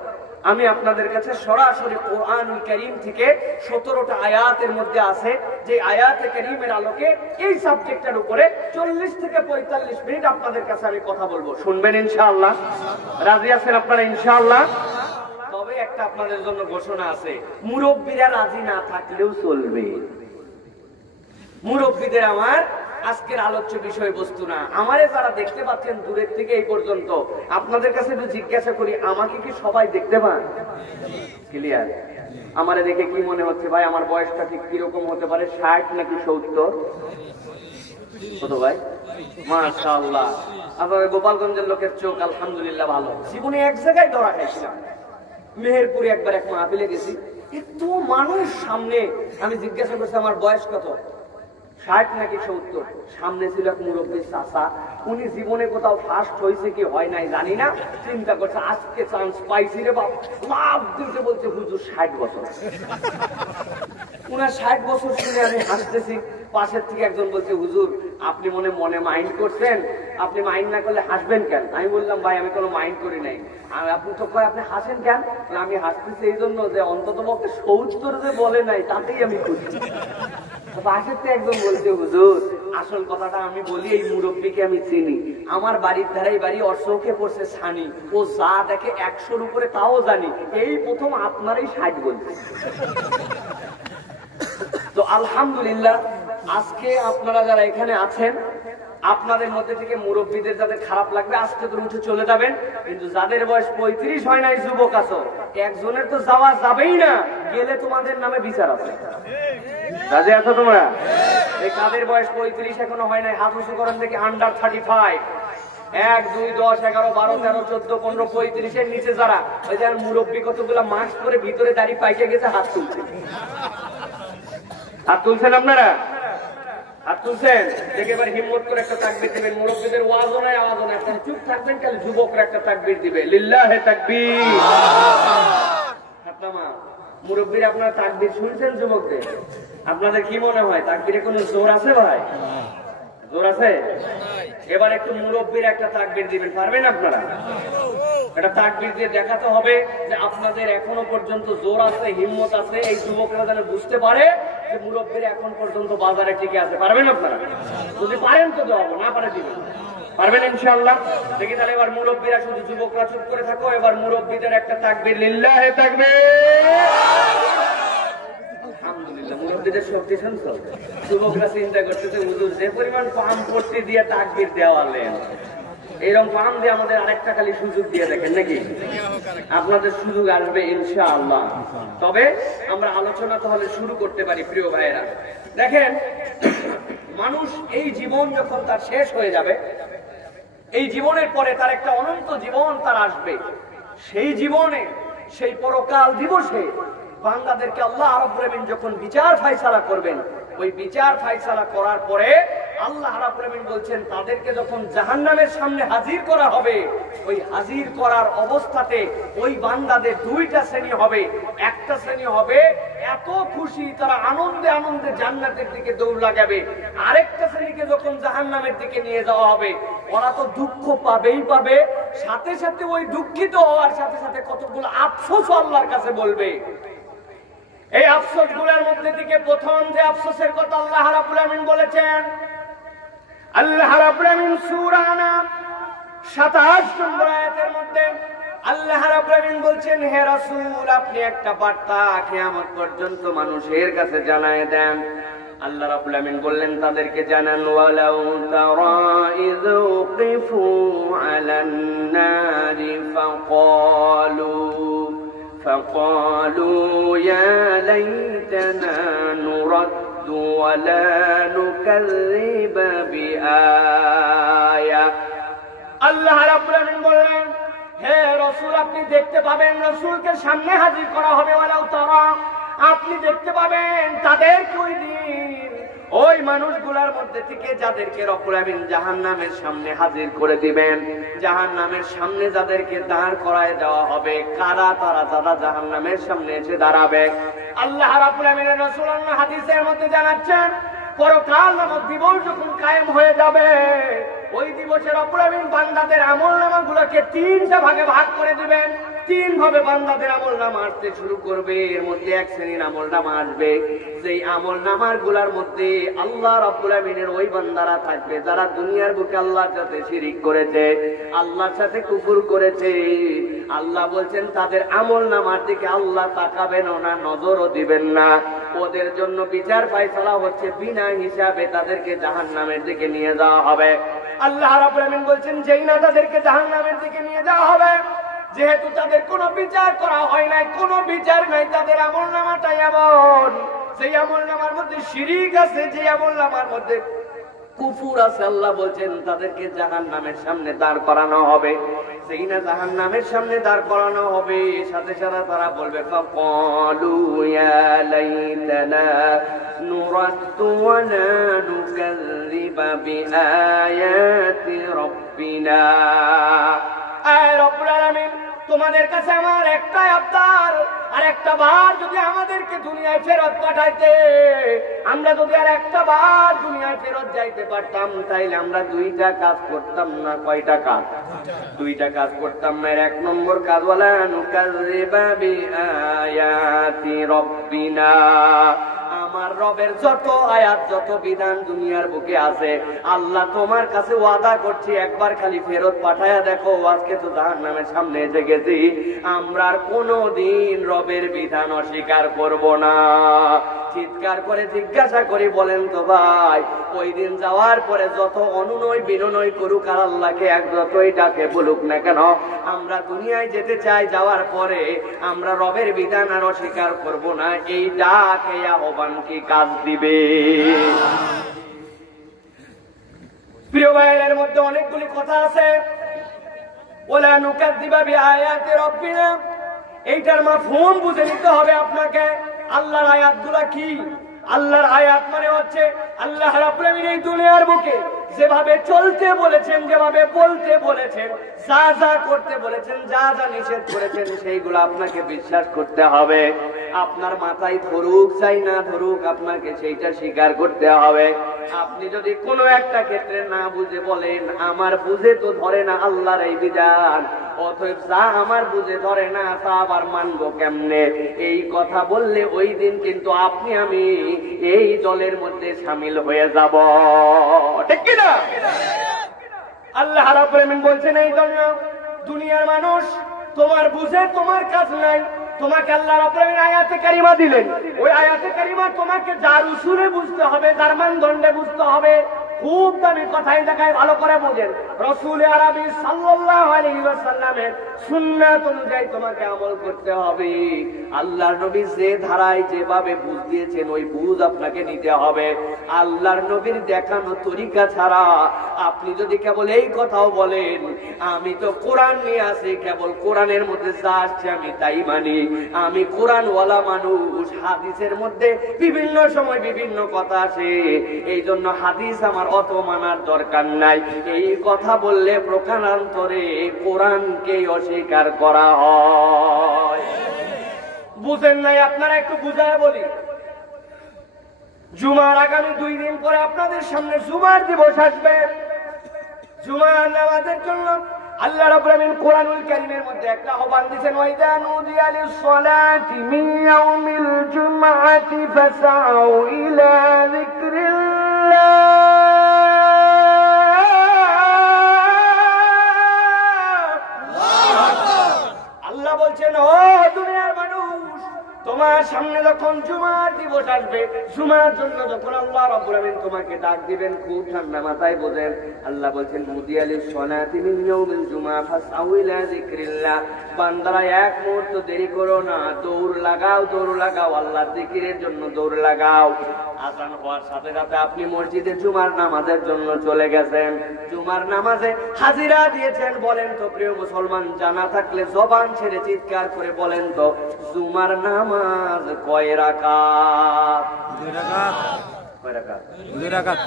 আমি আপনাদের কাছে সরাসরি কোরআনুল কারীম থেকে 17টা আয়াতের মধ্যে আছে, যে আয়াতে কারীমের আলোকে এই সাবজেক্টের উপরে 40 থেকে 45 মিনিট আপনাদের কাছে আমি কথা বলবো। শুনবেন ইনশাআল্লাহ? রাজি আছেন আপনারা ইনশাআল্লাহ? তবে একটা আপনাদের জন্য ঘোষণা আছে, মুরব্বীরা রাজি না থাকলেও চলবে। মুরব্বীদের আমার আজকের আলোচ্য বিষয়বস্তু না। আমারে যারা দেখতে পাচ্ছেন দূরের থেকে এই পর্যন্ত, আপনাদের কাছে একটু জিজ্ঞাসা করি, আমাকে কি সবাই দেখতে পান? ক্লিয়ার? আমারে দেখে কি মনে হচ্ছে ভাই, আমার বয়সটা ঠিক কিরকম হতে পারে, 60 নাকি 70? কত ভাই? মাশাআল্লাহ। আপনাদের গোপালগঞ্জের লোকের চোখ আলহামদুলিল্লাহ ভালো। জীবনে এক জায়গায় ধরা খাইছিলাম, মেহেরপুরে একবার এক মাহফিলে গেছি, এত মানুষ সামনে, আমি জিজ্ঞাসা করছি আমার বয়স কত, 60 নাকি 70? সামনে ছিল এক মুরব্বী চাচা, উনি জীবনে কোথাও ফার্স্ট হয়েছে কি হয় নাই জানি না, চিন্তা করছে আজকে চান্স পাইছি রে বাপ, লাভ দিতে বলছে হুজুর 60 বছর। উনার 60 বছর শুনে আমি হাসতেছি, পাশের থেকে একজন বলছে হুজুর আপনি মনে মাইন্ড করছেন, আপনি মাইন্ড না করলে হাসবেন কেন? আমি বললাম ভাই আমি কোনো মাইন্ড করি নাই। আপনি তো কয় আপনি হাসেন কেন? আমি হাসতেছি এই জন্য যে অন্তত পক্ষে 70 যে বলে নাই তাতেই আমি খুশি। পাশের থেকে একজন বলছে হুজুর আসল কথাটা আমি বলি, এই মুরব্বীকে আমি চিনি, আমার বাড়ির ধারাই বাড়ি, অশোকে পড়ছে ছানি, ও যা দেখে 100-র উপরে তাও জানি, এই প্রথম আপনারই 60 বলছে। তো আলহামদুলিল্লাহ, আজকে আপনারা যারা এখানে আছেন, আপনাদের মধ্যে থেকে মুরব্বীদের যাদের খারাপ লাগবে আজকে তো উঠে চলে যাবেন, কিন্তু যাদের বয়স 35 হয় নাই, যুবক আছো, একজনের তো যাওয়া যাবেই না, গেলে তোমাদের নামে বিচার আছে। রাজি আছো তোমরা? এই কাদের বয়স 35 এখনো হয় নাই, হাত উঁচু করেন দেখি। আন্ডার 35, 1, 2, 10, 11, 12, 13, 14, 15, 35 এর নিচে যারা, ওই যে মুরব্বী কতগুলা মাস্ক করে ভিতরে দাড়ি পাইকে গেছে, হাত তুলছে। হাত তুলছেন আপনারা? হাত তুলছেন? দেখে এবার হিম্মত করে একটা তাকবীর দিবেন। মুরব্বীদের ওয়াজও নাই, আওয়াজও নাই, আপনারা চুপ থাকবেন, খালি যুবকরা একটা তাকবীর দিবে, লিল্লাহে তাকবীর। মুরব্বীরা আপনারা তাকবীর শুনছেন? যুবকদের আপনাদের কি মনে হয় তাকবীরে কোনো জোর আছে ভাই? জোর আছে? এবার একটু মুরব্বীর একটা তাকবীর দিবেন, পারবেন আপনারা? এটা তাকবীর দিয়ে দেখাতে হবে যে আপনাদের এখনো পর্যন্ত জোর আছে, হিম্মত আছে, এই যুবকরা যেন বুঝতে পারে যে মুরব্বীরা এখন পর্যন্ত বাজারে টিকে আছে। পারবেন আপনারা? যদি পারেন তো দেওয়াবো, না পারে দিবেন। পারবেন ইনশাআল্লাহ? দেখি তাহলে এবার মুরব্বীরা, শুধু যুবকরা চুপ করে থাকো, এবার মুরব্বীদের একটা তাকবীর, লিল্লাহে তাকবীর। আলহামদুলিল্লাহ, মুরব্বীদের শক্তি শুনছো? যুবকরা চিন্তা করতেছে হুজুর যে পরিমাণ পাম পট্টি দিয়ে তাকবীর দেওয়ালেন, এইরকম পাম দিয়ে আমাদের আরেকটা খালি সুযোগ দিয়ে দেখেন নাকি? আপনাদের সুযোগ আসবে ইনশাআল্লাহ। তবে আমরা আলোচনা তাহলে শুরু করতে পারি প্রিয় ভাইয়েরা। দেখেন, মানুষ এই জীবন যখন তার শেষ হয়ে যাবে, এই জীবনের পরে তার একটা অনন্ত জীবন তার আসবে। সেই জীবনে, সেই পরকাল দিবসে বান্দাদেরকে আল্লাহ রাব্বুল আমিন যখন বিচার ফায়সালা করবেন, ওই বিচার ফায়সালা করার পরে আল্লাহ রাব্বুল আমিন বলছেন তাদেরকে যখন জাহান্নামের সামনে হাজির করা হবে, ওই হাজির করার অবস্থাতে ওই বান্দাদের দুইটা শ্রেণী হবে। একটা শ্রেণী হবে এত খুশি, তারা আনন্দে আনন্দে জান্নাতের দিকে দৌড় লাগাবে। আরেকটা শ্রেণীকে যখন জাহান্নামের দিকে নিয়ে যাওয়া হবে, ওরা তো দুঃখ পাবেই পাবে, সাথে সাথে ওই দুঃখিত হওয়ার সাথে সাথে কতগুলো আফসোস আল্লাহর কাছে বলবে। এই আফসোস গুলোর মধ্যে থেকে প্রথম যে আফসোসের কথা আল্লাহ রাব্বুল আমিন বলেছেন, আল্লাহ রাব্বুল আমিন সূরা আনাম 27 নম্বর আয়াতের মধ্যে আল্লাহ রাব্বুল আমিন বলছেন, হে রাসূল আপনি একটা বার্তা কিয়ামত পর্যন্ত মানুষের কাছে জানায় দেন। আল্লাহ রাব্বুল আমিন বললেন তাদেরকে জানান, ওয়ালাউ তারা ইয উকিফু আলান নারি ফাকালু فقالوا يا ليتنا نرد ولا نكذب بآية আল্লাহ রাব্বুল আলামিন বললেন, হে রাসূল, আপনি দেখতে পাবেন রাসূলকে সামনে হাজির করা হবে, ওয়ালাউ তারা, আপনি দেখতে পাবেন তাদেরকে ওই দিন ওই মানুষগুলোর মধ্যে থেকে যাদেরকে রব্বুল আমিন জাহান্নামের সামনে হাজির করে দিবেন, জাহান্নামের সামনে যাদেরকে দাঁড় করায় দেওয়া হবে। কারা তারা? যারা জাহান্নামের সামনে এসে দাঁড়াবে। আল্লাহ রাব্বুল আমিনের রাসূল হাদিসের মধ্যে জানাচ্ছেন, পরকাল নামক দিবস যখন কায়েম হয়ে যাবে, ওই দিবসে রব্বুল আমিন বান্দাদের আমলনামাগুলোকে তিনটা ভাগে ভাগ করে দিবেন। তিন ভাবে বান্দাদের আমলনামা আসতে শুরু করবে। এর মধ্যে এক শ্রেণীর আমলনামা আসবে, সেই আমলনামার গুলার মধ্যে আল্লাহ রাব্বুল আমিনের ওই বান্দারা থাকবে যারা দুনিয়ার বুকে আল্লাহর সাথে শিরিক করেছে, আল্লাহর সাথে কুফর করেছে। আল্লাহ বলছেন তাদের আমলনামার দিকে আল্লাহ তাকাবেন না, নজরও দিবেন না। ওদের জন্য বিচার ফায়সালা হচ্ছে বিনা হিসাবে তাদেরকে জাহান্নামের দিকে নিয়ে যাওয়া হবে। আল্লাহ রাব্বুল আমিন বলছেন, যেই না তাদেরকে জাহান্নামের দিকে নিয়ে যাওয়া হবে, যেহেতু তাদের কোনো বিচার করা হয় নাই, কোনো বিচার নাই, তাদের আমলনামাটাই এমন, সেই আমলনামার মধ্যে শিরিক আছে, যে আমলনামার মধ্যে কুফর আছে। আল্লাহ বলছেন তাদেরকে জাহান্নামের সামনে দাঁড় করানো হবে। সেই না জাহান্নামের সামনে দাঁড় করানো হবে, সাথে সাথে তারা বলবে, ফাকালু ইয়া লাইতানা নুরাদ্দু ওয়া লা নুকাযযিবা বিআয়াতি রাব্বিনা। আয় রব্বুল আলামিন, তোমাদের কাছে আমার একটাই আবদার, আর একটা বার যদি আমাদেরকে দুনিয়ায় ফেরত পাঠাইতে, আমরা যদি আর একটা বার দুনিয়ায় ফেরত যাইতে পারতাম, তাইলে আমরা দুইটা কাজ করতাম না। কয়টা কাজ? দুইটা কাজ করতাম না। এক নম্বর কাজ, ওয়ালা নুকাযযিবা বিআয়াতি রাব্বিনা, আমার রবের যত আয়াত, যত বিধান দুনিয়ার বুকে আছে, আল্লাহ তোমার কাছে ওয়াদা করছি, একবার খালি ফেরত পাঠায়া দেখো, আজকে তো জাহান্নামের সামনে এসে গেছি, আমরা আর কোনোদিন রবের বিধান অস্বীকার করব না। চিৎকার করে জিজ্ঞাসা করি, বলেন তো ভাই, ওই দিন যাওয়ার পরে যত অনুনয় বিনয় করুক আর আল্লাহকে এক যতই ডাকে বলুক না কেন, আমরা দুনিয়ায় যেতে চাই, যাওয়ার পরে আমরা রবের বিধান আর অস্বীকার করব না। এই ডাক, এই আহ্বান কি কাজ দিবে? প্রিয় ভাইয়ের মধ্যে অনেকগুলি কথা আছে। ওয়ালা নুকাযযিবা বিআয়াতি রাব্বিনা, এইটার মাফহুম বুঝে নিতে হবে আপনাকে। আল্লাহর আয়াতগুলা কি? আল্লাহর আয়াত মানে হচ্ছে আল্লাহ রাব্বুল আমিন এই দুনিয়ার বুকে যেভাবে চলতে বলেছেন, যেভাবে বলতে বলেছেন, যা যা করতে বলেছেন, যা যা নিষেধ করেছেন, সেইগুলো আপনাকে বিশ্বাস করতে হবে। আপনার মাথায় ধরুক চাই না ধরুক, আপনাকে সেইটা স্বীকার করতে হবে। আপনি যদি কোনো একটা ক্ষেত্রে না বুঝে বলেন, আমার বুঝে তো ধরে না আল্লাহর এই বিধান, অতএব যা আমার বুঝে ধরে না তা আবার মানবো কেমনে, এই কথা বললে ওই দিন কিন্তু আপনি আমি এই দলের মধ্যে শামিল হয়ে যাব, ঠিক কি না? আল্লাহ রাব্বুল আমিন বলছেন, এই জন্য দুনিয়ার মানুষ, তোমার বুঝে তোমার কাজ নাই। তোমাকে আল্লাহ রাব্বুল আমিন আয়াতে কারিমা দিলেন, ওই আয়াতে কারিমা তোমাকে যার উসুলে বুঝতে হবে, যার মানদণ্ডে বুঝতে হবে। খুব দামি কথাই দেখায়, ভালো করে বোঝেন। রাসূল আরবি সাল্লাল্লাহু আলাইহি ওয়াসাল্লামের সুন্নাত অনুযায়ী তোমাকে আমল করতে হবে। আল্লাহর নবী যে ধারায় যেভাবে বুঝ দিয়েছেন, ওই বুঝ আপনাকে নিতে হবে। আল্লাহর নবীর দেখানো তরিকা ছাড়া আপনি যদি কেবল এই কথাও বলেন, আমি তো কোরআন নিয়ে আসি, কেবল কোরআনের মধ্যে যা আসছে আমি তাই মানি, আমি কোরআনওয়ালা মানুষ, হাদিসের মধ্যে বিভিন্ন সময় বিভিন্ন কথা আসে, এই জন্য হাদিস আমার অত মানার দরকার নাই, এই কথা বললে প্রকারান্তরে কোরআনকে অস্বীকার করা হয়। বুঝেন নাই? আপনারা একটু বুঝায় বলি। জুমার আগামী 2 দিন পরে আপনাদের সামনে জুমার দিবস আসবে। জুমার নামাজের জন্য আল্লাহ রাব্বুল আমিন কোরআনুল কারীমের মধ্যে একটা আহ্বান দিয়েছেন, ওয়াইদা নুদিয়া লিস-সালাতি মিন ইয়াউমিল জুমআতি ফাসআউ ইলা যিকরিল্লাহ। আল্লাহ বলছেন, ও দুনিয়ার মানুষ, তোমার সামনে যখন জুমার দিবস আসবে, জুমার জন্য যখন আল্লাহ রাব্বুল আমিন তোমাকে ডাক দিবেন, খুব ঠান্ডা মাথায় বোঝেন। আল্লাহ বলছেন মুদিয়ালিস সলাতি মিন ইয়াউমিল জুমআ ফাসআউ ইলা যিকরিল্লাহ, বান্দারা এক মুহূর্ত দেরি করো না, দৌড় লাগাও আল্লাহর জিকিরের জন্য দৌড় লাগাও। আযান হওয়ার সাথে সাথে আপনি মসজিদে জুমার নামাজের জন্য চলে গেছেন, জুমার নামাজে হাজিরা দিয়েছেন। বলেন তো প্রিয় মুসলমান, জানা থাকলে জবান ছেড়ে চিৎকার করে বলেন তো, জুমার নামাজ কয় রাকাত? 2 রাকাত। কয় রাকাত? 2 রাকাত।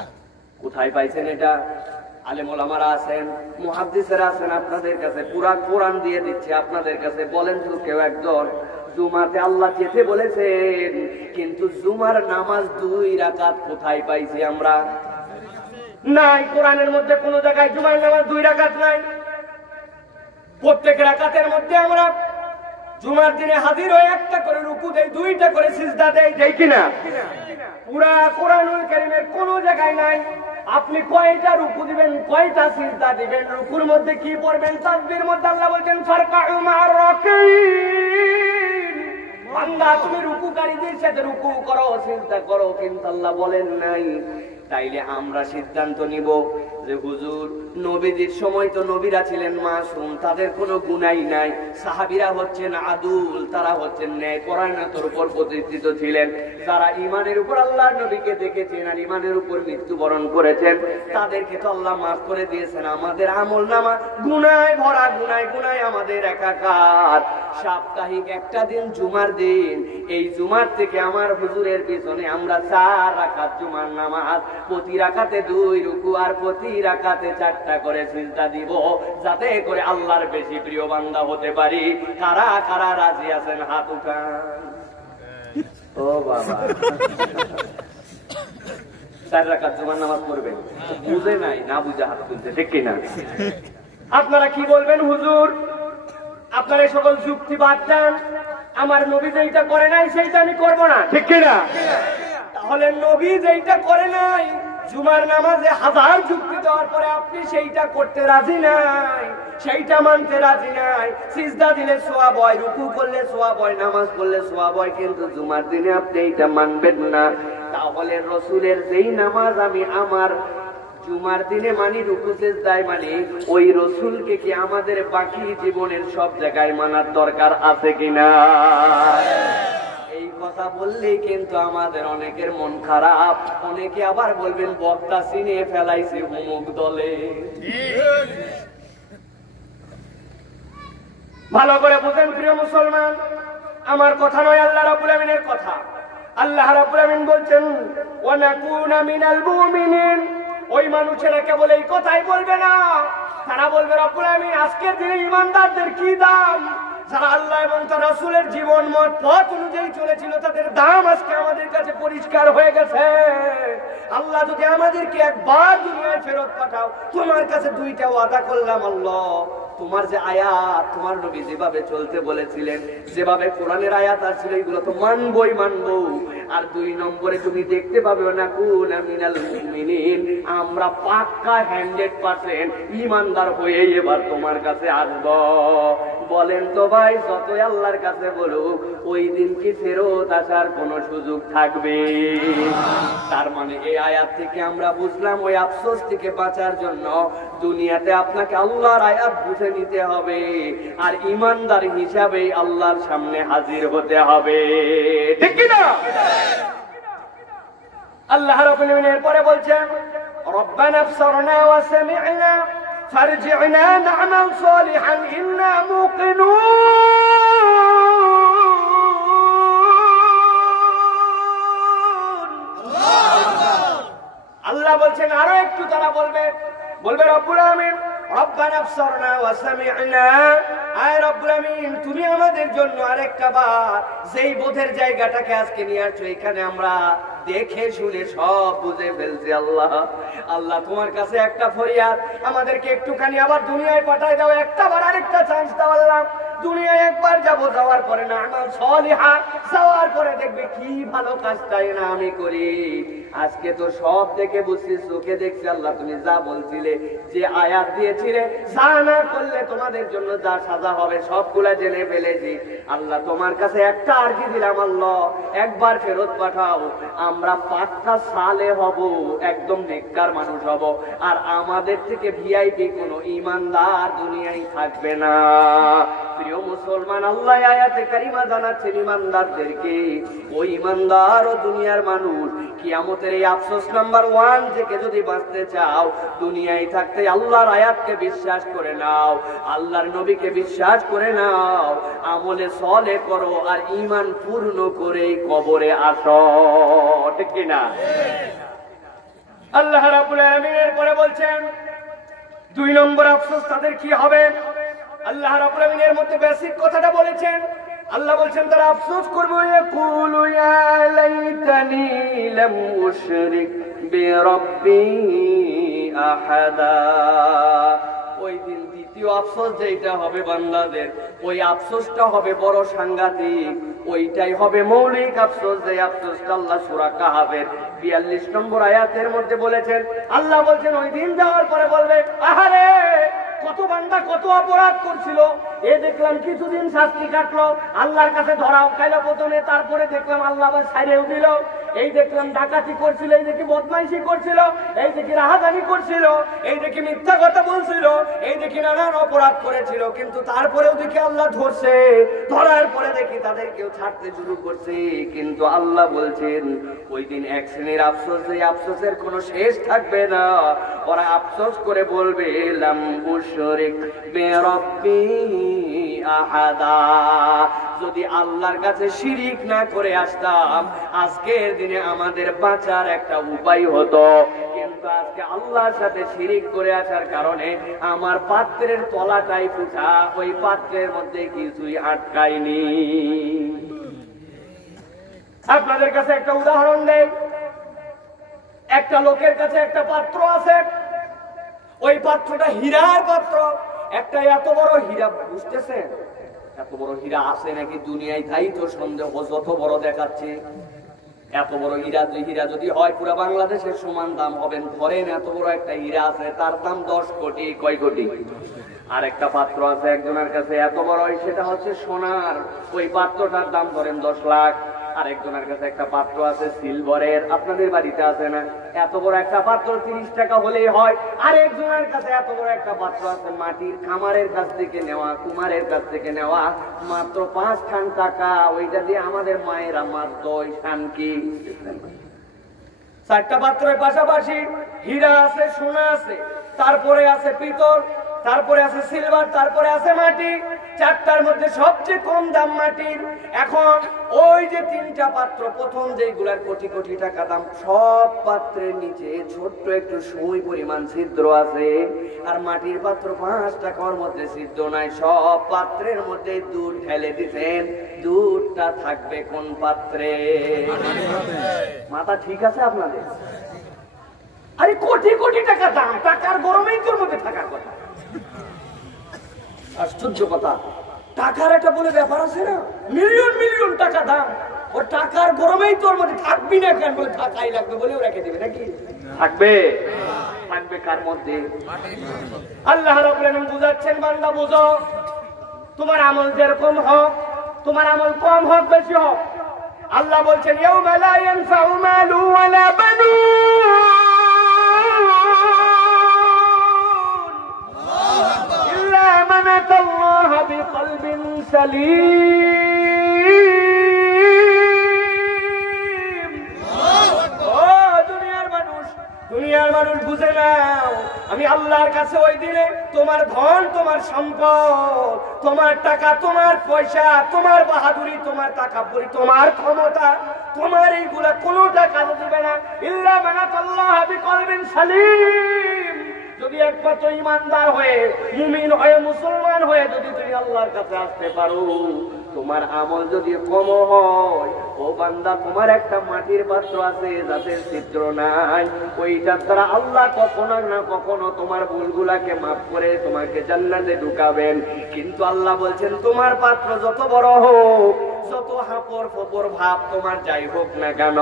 কোথায় পাইছেন এটা? আলেম ওলামারা আছেন, মুহাদ্দিসেরা আছেন, আপনাদের কাছে পুরা কোরআন দিয়ে দিচ্ছে আপনাদের কাছে। বলেন তো কেউ একজন জুমাতে আল্লাহ যেতে বলেছেন, কিন্তু জুমার নামাজ 2 রাকাত কোথায় পাইছি আমরা? নাই, কোরআনের মধ্যে কোন জায়গায় জুমার নামাজ 2 রাকাত নাই। প্রত্যেক রাকাতের মধ্যে আমরা জুমার দিনে হাজির হয়ে একটা করে রুকু দেই, 2টা করে সিজদা দেই, দেই কিনা? পুরা কোরআনুল কারীমের কোন জায়গায় নাই আপনি কয়টা রুকু দিবেন, কয়টা সিজদা দিবেন, রুকুর মধ্যে কি পড়বেন। তাসবিহের মধ্যে আল্লাহ বলেন ফারকাউ মা'আর রাকিন, বান্দা তুমি রুকুকারীদের সাথে রুকু করো, সিজদা করো, কিন্তু আল্লাহ বলেন নাই। তাইলে আমরা সিদ্ধান্ত নিব যে হুজুর নবীদের সময় তো নবীরা ছিলেন মাসুম, তাদের কোনো গুনাহ নাই। সাহাবীরা হচ্ছেন আদুল, তারা হচ্ছেন ন্যায়পরায়ণতার উপর প্রতিষ্ঠিত ছিলেন। যারা ঈমানের উপর আল্লাহর নবীকে দেখেছেন আর ঈমানের উপর মৃত্যুবরণ করেছেন, তাদেরকে তো আল্লাহ মাফ করে দিয়েছেন। আমাদের আমলনামা গুনাহে ভরা, গুনায় আমাদের একাকার। সাপ্তাহিক একটা দিন জুমার দিন, এই জুমার থেকে আমার হুজুরের পিছনে আমরা 4 রাকাত জুমার নামাজ, প্রতি রাকাতে 2 রুকু আর প্রতি রাকাতে 4টা করে সিজদা দিব, যাতে করে আল্লাহর বেশি প্রিয় বান্দা হতে পারি। কারা কারা রাজি আছেন হাত উঠান। ও বাবা, 4 রাকাত জুমার নামাজ পড়বেন, বুঝে নাই, না বুঝে হাত তুলছে, ঠিক কিনা? আপনারা কি বলবেন হুজুর? আপনারা সকল যুক্তি বাদ দেন, আমার নবী যেটা করে নাই সেইটা আমি করবো না, ঠিক কিনা? তাহলে নবী যেটা করে নাই, জুমার নামাজে 1000 যুক্তি দেওয়ার পরে আপনি সেইটা করতে রাজি নাই, সেইটা মানতে রাজি নাই। সিজদা দিলে সওয়াব হয়, রুকু করলে সওয়াব হয়, নামাজ পড়লে সওয়াব হয়, কিন্তু জুমার দিনে আপনি এইটা মানবেন না। তাহলে রাসূলের যেই নামাজ আমি আমার জুমার দিনে মানি, রুকু সিজদায় মানি, ওই রাসূলকে কি আমাদের বাকি জীবনের সব জায়গায় মানার দরকার আছে কিনা? এই কথা বললেই কিন্তু আমাদের অনেকের মন খারাপ। অনেকে আবার বলবেন বক্তা চিনিয়ে ফেলাইছে অমুক দলে। ভালো করে বুঝেন প্রিয় মুসলমান, আমার কথা নয়, আল্লাহ রাব্বুল আমিনের কথা। আল্লাহ রাব্বুল আমিন বলছেন ওয়া নাকুনা মিনাল মুমিনিন। ওই মানুষেরা কেবল এই কথাই বলবে না, তারা বলবে রব্বুল আমিন আজকের দিনে ঈমানদারদের কি দাম। যারা আল্লাহ এবং তার রাসূলের জীবন মত পথ অনুযায়ী চলেছিল, তাদের দাম আজকে আমাদের কাছে পরিষ্কার হয়ে গেছে। আল্লাহ যদি আমাদেরকে একবার দুনিয়ায় ফেরত পাঠাও, তোমার কাছে 2টা ওয়াদা করলাম আল্লাহ, তোমার যে আয়াত, তোমার নবী যেভাবে চলতে বলেছিলেন, যেভাবে কোরআনের আয়াত আসছিল, এগুলো তো মানবই মানবো। আর 2 নম্বরে তুমি দেখতে পাবে নাকুনা মিনাল মুমিনিন, আমরা পাক্কা 100% ঈমানদার হয়ে এবার তোমার কাছে আসব। বলেন তো ভাই, যতই আল্লাহর কাছে বলুক, ওই দিন কি ফেরত আসার কোন সুযোগ থাকবে? তার মানে এই আয়াত থেকে আমরা বুঝলাম, ওই আফসোস থেকে বাঁচার জন্য দুনিয়াতে আপনাকে আল্লাহর আয়াত বুঝে নিতে হবে, আর ঈমানদার হিসাবে আল্লাহর সামনে হাজির হতে হবে, ঠিক কি না? আল্লাহ রাব্বুল আমিন এরপরে বলছেন রব্বানা আবসারনা ওয়া সামি'না ফারজি'না না'মাল সালিহান ইন্না মুকিনুন। আল্লাহ বলছেন আরো একটু তারা বলবে রব্বুল আমিন রব্বানা আবসারনা ওয়া সামি'না, আয় রব্বুল আমিন তুমি আমাদের জন্য আরেকটা বার যেই বোধের জায়গাটাকে আজকে নিয়ে আসছো, এখানে আমরা দেখে শুনে সব বুঝে ফেলছি। আল্লাহ তোমার কাছে একটা ফরিয়াদ, আমাদেরকে একটুখানি আবার দুনিয়ায় পাঠায় দাও, একটা বার আরেকটা চান্স দাও আল্লাহ। দুনিয়ায় একবার যাবো, যাওয়ার পরে না আমার সলিহা, যাওয়ার পরে দেখবে কি ভালো কাজটাই না আমি করি, আজকে তো সব দেখে বুঝছি, চোখে দেখছি আল্লাহ তুমি যা বলছিলে, যে আয়াত দিয়েছিলে, যা না করলে তোমাদের জন্য যা সাজা হবে সবগুলা জেনে ফেলেছি। আল্লাহ তোমার কাছে একটা আরজি দিলাম, আল্লাহ একবার ফেরত পাঠাও, আমরা পাক্কা সালে হব, একদম নেককার মানুষ হব, আর আমাদের থেকে ভিআইপি কোন ইমানদার দুনিয়ায় থাকবে না। প্রিয় মুসলমান, আল্লাহ আয়াতে কারিমা জানাচ্ছেন ইমানদারদেরকে, ওই ইমানদার ও দুনিয়ার মানুষ কিয়ামতের এই আফসোস নাম্বার 1 থেকে যদি বাঁচতে চাও, দুনিয়ায় থাকতে আল্লাহর আয়াতকে বিশ্বাস করে নাও, আল্লাহর নবীকে বিশ্বাস করে নাও, আমলে সলে করো, আর ঈমান পূর্ণ করে কবরে আসো, ঠিক কি না? আল্লাহ রাব্বুল আলামিন এরপরে বলছেন 2 নম্বর আফসোস তাদের কি হবে। আল্লাহ রাব্বুল আলামিন এর মধ্যে বেসিক কথাটা বলেছেন। আল্লাহ বলছেন তারা আফসোস করবে, ইয়াকুলু ইয়া লাইতানি লাম উশরিক বিরাব্বি আহাদা। ওই দিন দ্বিতীয় আফসোস যেটা হবে বান্দাদের, ওই আফসোসটা হবে বড় সাংঘাতিক, ওইটাই হবে মৌলিক আফসোস, যে আফসোসটা আল্লাহ সূরা কাহাফের 42 নম্বর আয়াতের মধ্যে বলেছেন। আল্লাহ বলছেন ওই দিন যাওয়ার পরে বলবে, আহারে কত বান্দা কত অপরাধ করছিল, এ দেখলাম কিছুদিন শাস্তি কাটলো, আল্লাহর কাছে ধরাও খাইলো প্রথমে, তারপরে দেখলাম আল্লাহ আবার ছাইরেও দিল, এই দেখলাম ডাকাতি করছিল, এই দেখি বদমাইশি করছিল, এই দেখি রাহাজানি করছিল, এই দেখি মিথ্যা কথা বলছিল, এই দেখি নানান অপরাধ করেছিল, কিন্তু তারপরেও দেখি আল্লাহ ধরছে, ধরার পরে দেখি তাদের কেউ ছাড়তে শুরু করছে। কিন্তু আল্লাহ বলছেন ওই দিন এক শ্রেণীর আফসোস, যে আফসোসের কোনো শেষ থাকবে না, ওরা আফসোস করে বলবে লাম উশরিক বিরাব্বি আহাদা, যদি আল্লাহর কাছে শিরিক না করে আসতাম আজকের দিনে আমাদের বাঁচার একটা উপায় হতো, কিন্তু আজকে আল্লাহর সাথে শিরিক করে আসার কারণে আমার পাত্রের তলাটাই ফুটা, ওই পাত্রের মধ্যে কিছুই আটকায়নি। আপনাদের কাছে একটা উদাহরণ দেই। একটা লোকের কাছে একটা পাত্র আছে, ওই পাত্রটা হীরার পাত্র, একটা এত বড় হীরা, বুঝতেছেন এত বড় হীরা আছে নাকি দুনিয়ায়, তাই তো সন্দেহ, যত বড় দেখাচ্ছে। এত বড় হীরা যদি হয় পুরো বাংলাদেশের সমান দাম হবেন। ধরেন এত বড় একটা হীরা আছে, তার দাম 10 কোটি, কয় কোটি। আর একটা পাত্র আছে একজনের কাছে এত বড়, সেটা হচ্ছে সোনার, ওই পাত্রটার দাম ধরেন 10 লাখ। আরেকজনের কাছে একটা পাত্র আছে সিলভারের, আপনাদের বাড়িতে আছে না, এত বড় একটা পাত্র 30 টাকা হলেই হয়। আরেকজনের কাছে এত বড় একটা পাত্র আছে মাটির খামারের কাছ থেকে নেওয়া, কুমারের কাছ থেকে নেওয়া, মাত্র 5 খান টাকা, ওইটা দিয়ে আমাদের মায়েরা মাত্র ওই খান কি 4টা পাত্রের পাশাপাশি হীরা আছে, সোনা আছে, তারপরে আছে পিতল, তারপরে আছে সিলভার, তারপরে আছে মাটি। 4টার মধ্যে সবচেয়ে কম দাম মাটির। এখন ওই যে 3টা পাত্র, প্রথম যেগুলার কোটি কোটি টাকা দাম, সব পাত্রের নিচে ছোট্ট একটু সুই পরিমাণ ছিদ্র আছে, আর মাটির পাত্র 5 টাকার মধ্যে ছিদ্র নাই। সব পাত্রের মধ্যে দুধ ঢেলে দিতেন, দুধটা থাকবে কোন পাত্রে? মাথা ঠিক আছে আপনাদের? আরে কোটি কোটি টাকা দাম, টাকার গরমেই তোর মধ্যে থাকার কথা। আশ্চর্য কথা, টাকার একটা বলে ব্যাপার আছে না, মিলিয়ন মিলিয়ন টাকা দাম, ও টাকার গরমেই তোর মধ্যে থাকবি না কেন? বলে থাকাই লাগবে বলেও রেখে দেবে নাকি? থাকবে, থাকবে কার মধ্যে? আল্লাহ রাব্বুল আলামিন বুঝাচ্ছেন, বান্দা বুঝো, তোমার আমল যেরকম হোক, তোমার আমল কম হোক বেশি হোক, আল্লাহ বলছেন ইয়াউমা লা ইয়ানফাউ মালু ওয়ালা বানুন ইল্লা মান আতাল্লাহা বিকলবিন সালিম। ও দুনিয়ার মানুষ বুঝে নাও, আমি আল্লাহর কাছে ওই দিনে তোমার ধন, তোমার সম্পদ, তোমার টাকা, তোমার পয়সা, তোমার বাহাদুরি, তোমার তাকাব্বুরি, তোমার ক্ষমতা, তোমার এইগুলা কোনোটা কাজে দিবে না। ইল্লা মান আতাল্লাহা বিকলবিন সালিম, যদি একমাত্র ইমানদার হয়ে, মুমিন হয়ে, মুসলমান হয়ে যদি তুমি আল্লাহর কাছে আসতে পারো, তোমার আমল যদি কম হয়, ও বান্দা তোমার একটা মাটির পাত্র আছে যাতে ছিদ্র নাই, ওইটার দ্বারা আল্লাহ কখনো না কখনো তোমার ভুলগুলাকে মাফ করে তোমাকে জান্নাতে ঢুকাবেন। কিন্তু আল্লাহ বলছেন তোমার পাত্র যত বড় হোক, যত হাপড় ফপড় ভাব তোমার যাই হোক না কেন,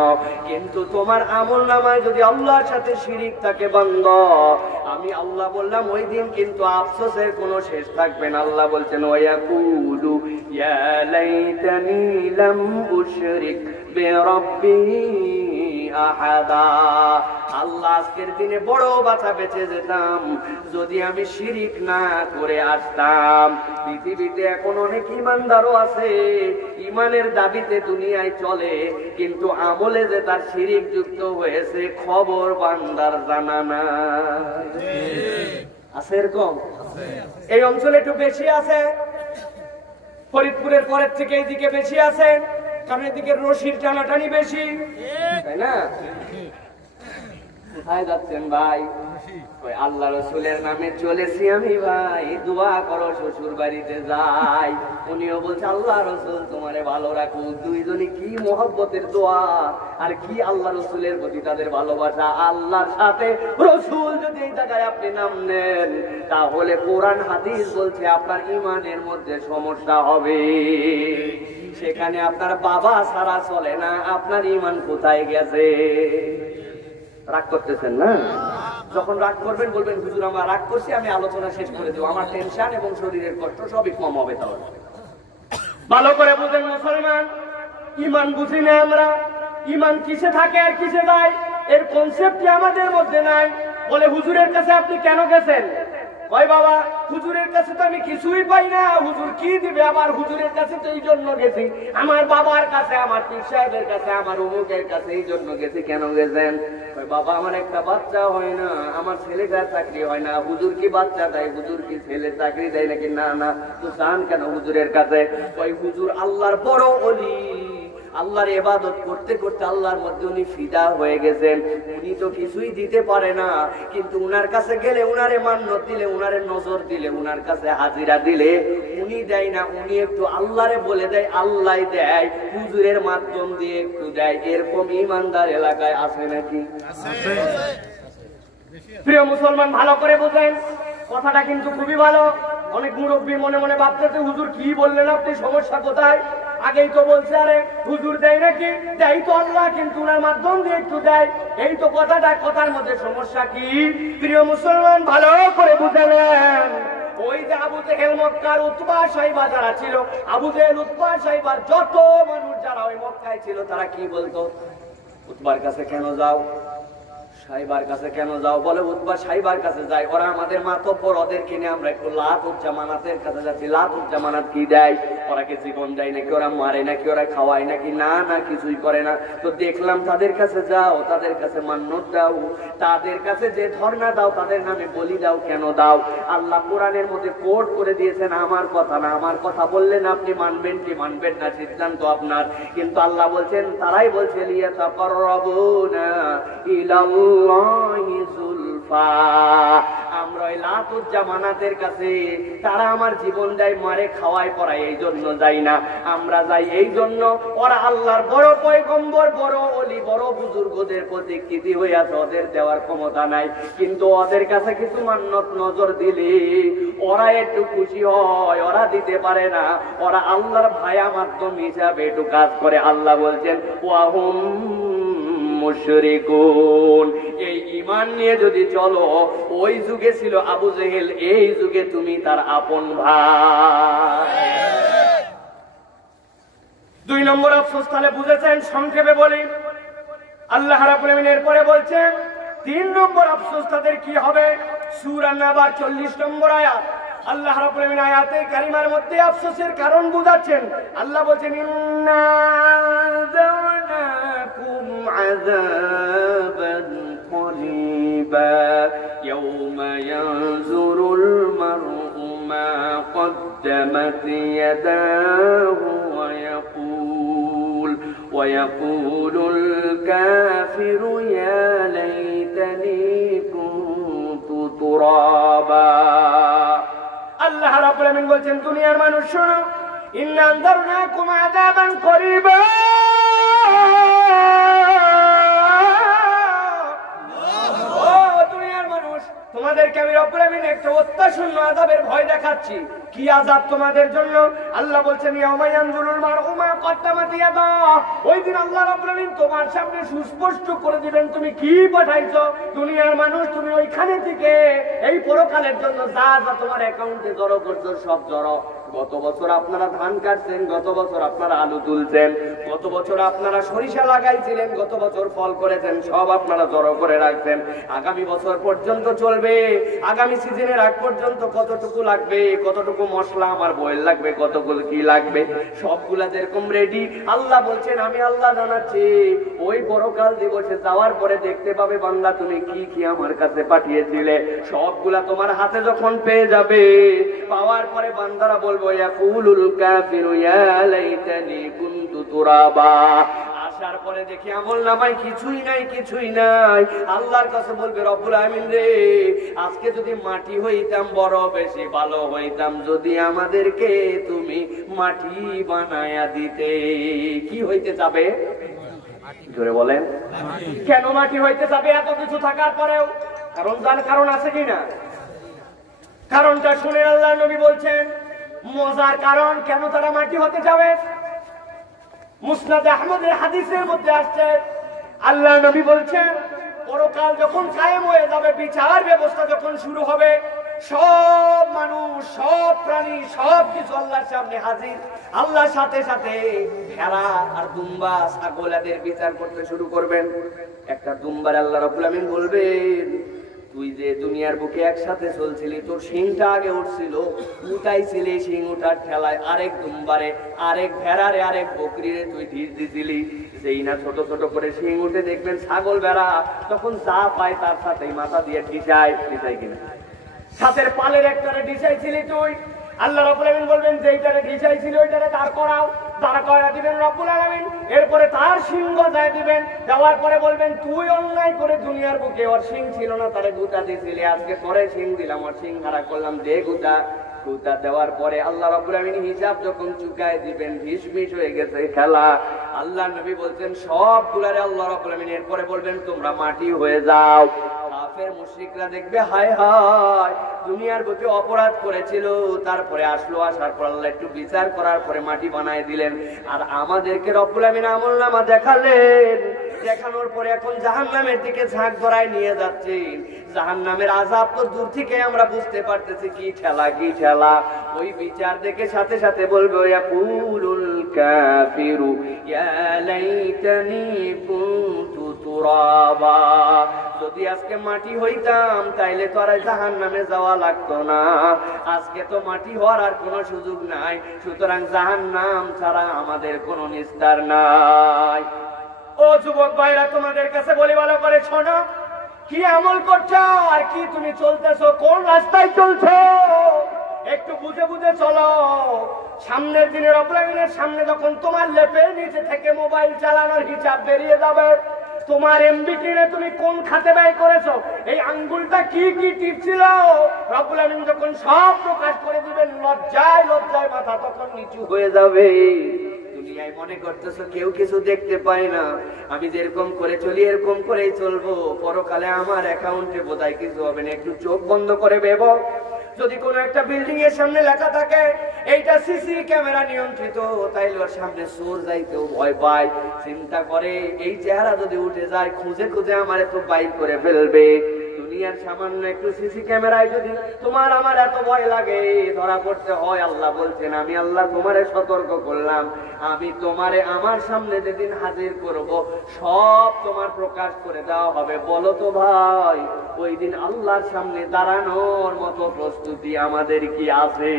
কিন্তু তোমার আমল নামায় যদি আল্লাহর সাথে শিরিক থাকে বান্দা, আমি আল্লাহ বললাম ওই দিন কিন্তু আফসোসের কোনো শেষ থাকবে না। আল্লাহ বলছেন ওয়াকুলু ইয়া লাইতানি লাম উশরিক বিরাব্বি আহাদা, আল্লাহ আজকের দিনে বড় বাঁচা বেঁচে যেতাম যদি আমি শিরিক না করে আসতাম। পৃথিবীতে এখন অনেক ইমানদারও আছে, ইমানের দাবিতে দুনিয়ায় চলে, কিন্তু আমলে যে তার শিরিক যুক্ত হয়েছে খবর বান্দার জানা না। আছে এরকম? এই অঞ্চলে একটু বেশি আছে, ফরিদপুরের পরের থেকে এইদিকে বেশি আছে, কারণ এদিকে রশির টানাটানি বেশি, তাই না? কোথায় যাচ্ছেন ভাই? ওই আল্লাহ রসুলের নামে চলেছি আমি ভাই, দোয়া করো শ্বশুর বাড়িতে যাই। উনিও বলছে আল্লাহ রসুল তোমারে ভালো রাখুক। দুইজনই কি মোহব্বতের দোয়া, আর কি আল্লাহ রসুলের প্রতি তাদের ভালোবাসা। আল্লাহর সাথে রসুল যদি এই জায়গায় আপনি নাম নেন, তাহলে কোরআন হাদিস বলছে আপনার ইমানের মধ্যে সমস্যা হবে। সেখানে আপনার বাবা ছাড়া চলে না, আপনার ইমান কোথায় গেছে? রাগ করতেছেন না? যখন রাগ করবেন বলবেন হুজুর আমার রাগ করছি, আমি আলোচনা শেষ করে দেবো, আমার টেনশন এবং শরীরের কষ্ট সবই কম হবে। তাহলে ভালো করে বুঝেন মুসলমান, ইমান বুঝি না আমরা। ইমান কিসে থাকে আর কিসে যায় এর কনসেপ্টই আমাদের মধ্যে নাই। বলে হুজুরের কাছে আপনি কেন গেছেন? ভাই বাবা, হুজুরের কাছে তো আমি কিছুই পাই না, হুজুর কি দিবে? আবার হুজুরের কাছে তো এই জন্য গেছি, আমার বাবার কাছে, আমার পীর সাহেবের কাছে, আমার অমুকের কাছে, এই জন্য গেছি। কেন গেছেন? বাবা আমার একটা বাচ্চা হয় না, আমার ছেলেটার চাকরি হয় না, হুজুর কি বাচ্চা দেয়? হুজুর কি ছেলে চাকরি দেয় নাকি? না না, তো চান কেন হুজুরের কাছে? ওই হুজুর আল্লাহর বড় ওলি, আল্লাহর ইবাদত করতে করতে আল্লাহর মধ্যে উনি ফিদা হয়ে গেছেন। উনি তো কিছুই দিতে পারে না, কিন্তু উনার কাছে গেলে, উনারে মান্নত দিলে, উনারে নজর দিলে, উনার কাছে হাজিরা দিলে উনি দেয় না, উনি একটু আল্লাহরে বলে দেয়, আল্লাহ দেয়, হুজুরের মাধ্যম দিয়ে একটু দেয়। এরকম ইমানদার এলাকায় আছে নাকি? প্রিয় মুসলমান, ভালো করে বোঝেন কথাটা কিন্তু খুবই ভালো। অনেক মুরব্বী মনে মনে ভাবতেছে হুজুর কি বললেন আপনি, সমস্যা কোথায়? আগেই তো বলছে আরে হুজুর দেয় নাকি? দেয় তো আল্লাহ, কিন্তু উনার মাধ্যম দিয়ে একটু দেয়। এই তো কথাটা, কথার মধ্যে সমস্যা কি? প্রিয় মুসলমান ভালো করে বুঝে নেন। ওই যে আবু জেহেল মক্কার উতবা সাইবা যারা ছিল, আবু জেহেল উতবা সাইবার যত মানুষ যারা ওই মক্কায় ছিল, তারা কি বলতো? উতবার কাছে কেন যাও? সাইবার কাছে কেন যাও? বলে উতবা সাইবার কাছে যাই, ওরা আমাদের মাতব্বর, ওদের কিনে আমরা একটু লাত উজ্জামানাতের কাছে যাচ্ছি। লাত উজ্জামানাত কি দেয়? ওরা কি জীবন দেয় নাকি? ওরা মারে নাকি? ওরা খাওয়ায় নাকি? না না, কিছুই করে না। তো দেখলাম তাদের কাছে যাও, তাদের কাছে মান্নত দাও, তাদের কাছে যে ধর্ণা দাও, তাদের নামে বলি দাও। কেন দাও? আল্লাহ কোরআনের মধ্যে কোড করে দিয়েছেন, আমার কথা না, আমার কথা বললেন আপনি মানবেন কি মানবেন না সিদ্ধান্ত আপনার। কিন্তু আল্লাহ বলছেন, তারাই বলছে লিয়াতাকাররাবুনা ইলাল্লাহি যুলফা, আমরা ওই লাতুজ্জামানাতের কাছে, তারা আমার জীবন দেয়, মারে খাওয়ায় পড়ায়, এই জন্য যাই না। আমরা যাই এই জন্য ওরা আল্লাহর বড় পয়গম্বর, বড় ওলি, বড় বুজুর্গদের প্রতিকৃতি হয়ে আছে, ওদের দেওয়ার ক্ষমতা নাই। কিন্তু ওদের কাছে কিছু মান্নত নজর দিলে ওরা একটু খুশি হয়, ওরা দিতে পারে না, ওরা আল্লাহর ভায়া মাধ্যম হিসাবে একটু কাজ করে। আল্লাহ বলছেন ওয়াহুম মুশরিকুন। এই ঈমান নিয়ে যদি চলো, ওই যুগে ছিল আবু জেহেল, এই যুগে তুমি তার আপন ভাই। 2 নম্বর আফসোস তাহলে বুঝেছেন, সংক্ষেপে বলি। আল্লাহ রাব্বুল আমিন এরপরে বলছেন 3 নম্বর আফসোস তাদের কি হবে। সূরা নাবা 40 নম্বর আয়াত। আল্লাহ রাব্বুল আমিন আয়াতে কারিমার মধ্যে আফসোসের কারণ বুঝাচ্ছেন। আল্লাহ বলছেন ইন্না যাওনাকুম আযাবান করিবা ইয়াওমা ইয়ানজুরুল মার'উ মা কদ্দামাত ইয়াদাহু ويقول الكافر يا ليتني كنت ترابا। আল্লাহ রাব্বুল আমিন বলেন দুনিয়ার মানুষ শোনো, ইন্না আনজারনাকুম আযাবান করিবা। ও দুনিয়ার মানুষ, তোমাদেরকে আমি রব্বুল আমিন একটা অত্যাশূন্য আযাবের ভয় দেখাচ্ছি। কি আযাব তোমাদের জন্য? আল্লাহ বলছেন ইয়াউমা ইয়ানজুরুল মারউ মা কদ্দামাত ইয়াদাহু। ওই দিন আল্লাহ রাব্বুল আমিন তোমার সামনে সুস্পষ্ট করে দিবেন তুমি কি পাঠাইছো। দুনিয়ার মানুষ, তুমি ওইখানে থেকে এই পরকালের জন্য যা যা তোমার অ্যাকাউন্টে জড়ো করছো সব জড়ো। গত বছর আপনারা ধান কাটছেন, গত বছর আপনারা আলু তুলছেন, গত বছর আপনারা সরিষা লাগাইছিলেন, গত বছর ফল করেছেন, সব আপনারা জড়ো করে রাখছেন। আগামী বছর পর্যন্ত চলবে, আগামী সিজনের আগ পর্যন্ত কতটুকু লাগবে, কতটুকু মশলা আমার বয়েল লাগবে, কতগুলো কি লাগবে, সবগুলা যেরকম রেডি। আল্লাহ বলছেন আমি আল্লাহ জানাচ্ছি ওই পরকাল দিবসে যাওয়ার পরে দেখতে পাবে বান্দা তুমি কি কি আমার কাছে পাঠিয়েছিলে, সবগুলা তোমার হাতে যখন পেয়ে যাবে, পাওয়ার পরে বান্দারা বলবে ইয়াকুলুল কাফিরু ইয়া লাইতানি কুনতু তুরাবা। আসার পরে দেখি আমলনামায় কিছুই নাই, কিছুই নাই। আল্লাহর কাছে বলবে রব্বুল আমিন রে, আজকে যদি মাটি হইতাম বড় বেশি ভালো হইতাম, যদি আমাদেরকে তুমি মাটি বানায়া দিতে। কি হইতে যাবে জোরে বলেন? কেন মাটি হইতে যাবে এত কিছু থাকার পরেও? কারণ আছে কিনা? কারণটা শুনে আল্লাহ নবী বলছেন মজার কারণ কেন তারা মাটি হতে যাবে। মুসনাদ আহমদের হাদিসের মধ্যে আসছে আল্লাহ নবী বলছেন পরকাল যখন কায়েম হয়ে যাবে, বিচার ব্যবস্থা যখন শুরু হবে, সব মানুষ, সব প্রাণী, সব কিছু আল্লাহর সামনে হাজির। আল্লাহর সাথে সাথে ভেড়া আর দুম্বা, ছাগল এদের বিচার করতে শুরু করবেন। একটা দুম্বার আল্লাহ রাব্বুল আমিন বলবেন তুই যে দুনিয়ার বুকে একসাথে চলছিলি, তোর শিংটা আগে উঠছিল, উঠাইছিলি, শিং উঠার ঠেলায় আরেক দুম্বারে, আরেক ভেড়ারে, আরেক বকরিরে তুই ঢিস দিছিলি। যেই না ছোট ছোট করে শিং উঠে দেখবেন ছাগল ভেড়া তখন যা পায় তার সাথেই মাথা দিয়ে ঢিসায় কিনা, সাথের পালের একটারে ঢিসাইছিলি তুই। আল্লাহ রাব্বুল আমিন বলবেন যেইটারে ঢিসাইছিল ওইটারে দাঁড় করাও, দাঁড় করা দিবেন রব্বুল আলামিন। এরপরে তার সিংহ যায় দিবেন, দেওয়ার পরে বলবেন তুই অন্যায় করে দুনিয়ার বুকে ওর সিং ছিল না, তারে গুতা দিছিলি, আজকে পরে সিং দিলাম, ওর সিং হারা করলাম, দে গুতা। গুতা দেওয়ার পরে আল্লাহ রাব্বুল আমিন হিসাব যখন চুকায় দিবেন, হিসমিস হয়ে গেছে খেলা। আল্লাহ নবী বলছেন সবগুলারে আল্লাহ রাব্বুল আমিন এরপরে বলবেন তোমরা মাটি হয়ে যাও। কাফের মুশরিকরা দেখবে হায় হায় দুনিয়ার বুকে অপরাধ করেছিল, তারপরে আসলো, আসার পর আল্লাহ একটু বিচার করার পরে মাটি বানায় দিলেন। আর আমাদেরকে রব্বুল আমিন আমলনামা দেখালেন, দেখানোর পরে এখন জাহান্নামের দিকে ঝাঁক ধরায় নিয়ে যাচ্ছেন। জাহান্নামের আযাব তো দূর থেকে আমরা বুঝতে পারতেছি কি ঠেলা, কি ঠেলা। ওই বিচার দেখে সাথে সাথে বলবে ইয়াকুলুল কাফিরু ইয়া লাইতানি কুনতু তুরাবা। যদি আজকে মাটি হইতাম তাইলে তো আর জাহান্নামে যাওয়া লাগতো না, আজকে তো মাটি হওয়ার আর কোনো সুযোগ নাই, সুতরাং জাহান্নাম ছাড়া আমাদের কোনো নিস্তার নাই। ও যুবক ভাইরা, তোমাদের কাছে বলি ভালো করে শোনো, কি আমল করছো আর কি তুমি চলতেছো, কোন রাস্তায় চলছো একটু বুঝে বুঝে চলো। সামনের দিনের রব্বুল আমিনের সামনে যখন তোমার লেপের নিচে থেকে মোবাইল চালানোর হিসাব বেরিয়ে যাবে, তোমার এমবি কিনে তুমি কোন খাতে ব্যয় করেছো, এই আঙ্গুলটা কি কি টিপছিল, রব্বুল আমিন যখন সব প্রকাশ করে দিবেন, লজ্জায় লজ্জায় মাথা তখন নিচু হয়ে যাবে। দুনিয়ায় মনে করতেছো কেউ কিছু দেখতে পায় না, আমি যেরকম করে চলি এরকম করেই চলবো, পরকালে আমার অ্যাকাউন্টে বোধহয় কিছু হবে না। একটু চোখ বন্ধ করে ভেবো, যদি কোনো একটা বিল্ডিং এর সামনে লেখা থাকে এইটা সিসি ক্যামেরা নিয়ন্ত্রিত, তাইলে ওর সামনে চোর যাইতেও ভয় পায়, চিন্তা করে এই চেহারা যদি উঠে যায় খুঁজে খুঁজে আমার এত বাইক করে ফেলবে। দুনিয়ার সামান্য একটু সিসি ক্যামেরায় যদি তোমার আমার এত ভয় লাগে, ধরা পড়তে হয়, আল্লাহ বলছেন আমি আল্লাহ তোমারে সতর্ক করলাম, আমি তোমারে আমার সামনে যেদিন হাজির করব সব তোমার প্রকাশ করে দেওয়া হবে। বলো তো ভাই, ওই দিন আল্লাহর সামনে দাঁড়ানোর মতো প্রস্তুতি আমাদের কি আছে?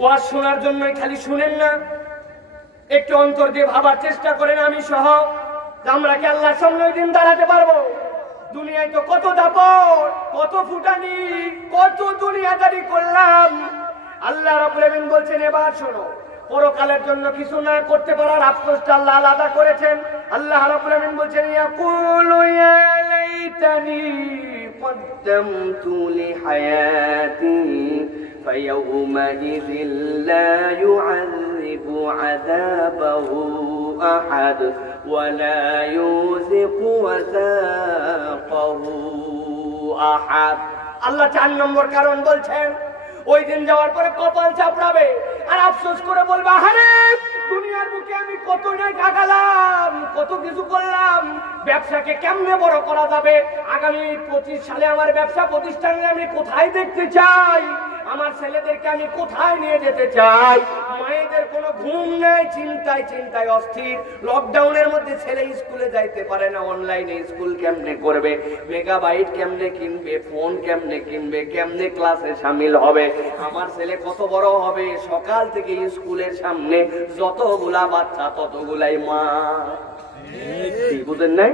ওয়াজ শোনার জন্য খালি শুনেন না, একটু অন্তর দিয়ে ভাবার চেষ্টা করেন আমি সহ, আমরা কি আল্লাহর সামনে ওই দিন দাঁড়াতে পারবো? দুনিয়ায় তো কত দাপট, কত ফুটানি, কত দুনিয়াদারি করলাম। আল্লাহ রাব্বুল আমিন বলছেন এবার শোনো, পরকালের জন্য কিছু না করতে পারার আফসোসটা আল্লাহ আলাদা করেছেন। আল্লাহ রাব্বুল আমিন বলছেন ইয়াকুলু ইয়া লাইতানি কদ্দামতু লিহায়াতি فيومئذ لا يعذب عذابه أحد ولا يوثق وثاقه أحد আল্লাহ 4 নম্বর কারণ বলছেন, ওই দিন যাওয়ার পরে কপাল চাপড়াবে আর আফসোস করে বলবে, আরে দুনিয়ার বুকে আমি কত না কাটালাম, কত কিছু করলাম, ব্যবসাকে কেমনে বড় করা যাবে, আগামী 25 সালে আমার ব্যবসা প্রতিষ্ঠানে আমি কোথায় দেখতে চাই, আমার ছেলেদেরকে আমি কোথায় নিয়ে যেতে চাই। মায়েদের কোনো ঘুম নেই, চিন্তায় চিন্তায় অস্থির। লকডাউনের মধ্যে ছেলে স্কুলে যাইতে পারে না, অনলাইনে স্কুল কেমনে করবে, মেগাবাইট কেমনে কিনবে, ফোন কেমনে কিনবে, কেমনে ক্লাসে শামিল হবে, আমার ছেলে কত বড় হবে। সকাল থেকে স্কুলের সামনে যতগুলা বাচ্চা ততগুলাই মা। বুঝেন নাই?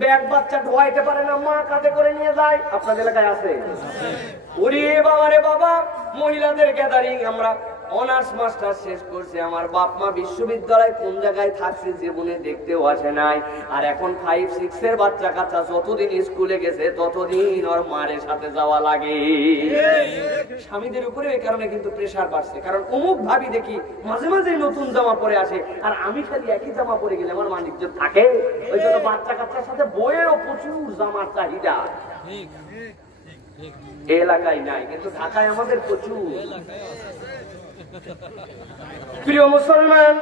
ব্যাগ বাচ্চা ধোয়াইতে পারে না, মা কাঁধে করে নিয়ে যায়। আপনাদের এলাকায় আছে? ওরে বাবা রে বাবা, মহিলাদের গ্যাদারিং। আমরা অনার্স মাস্টার শেষ করছে, আমার বাপ মা বিশ্ববিদ্যালয় কোন জায়গায় থাকছে জীবনে দেখতেও আসে নাই। আর এখন 5-6 এর বাচ্চা কাচ্চা যতদিন স্কুলে গেছে ততদিন ওর মায়ের সাথে যাওয়া লাগে। স্বামীদের উপরে এই কারণে কিন্তু প্রেসার বাড়ছে, কারণ অমুক ভাবি দেখি মাঝে মাঝে নতুন জামা পরে আসে, আর আমি খালি একই জামা পরে গেলে আমার মানিজ্য থাকে। ওই জন্য বাচ্চা কাচ্চার সাথে বইয়েরও প্রচুর জামার চাহিদা। এলাকায় নাই, কিন্তু ঢাকায় আমাদের প্রচুর। প্রিয় মুসলমান,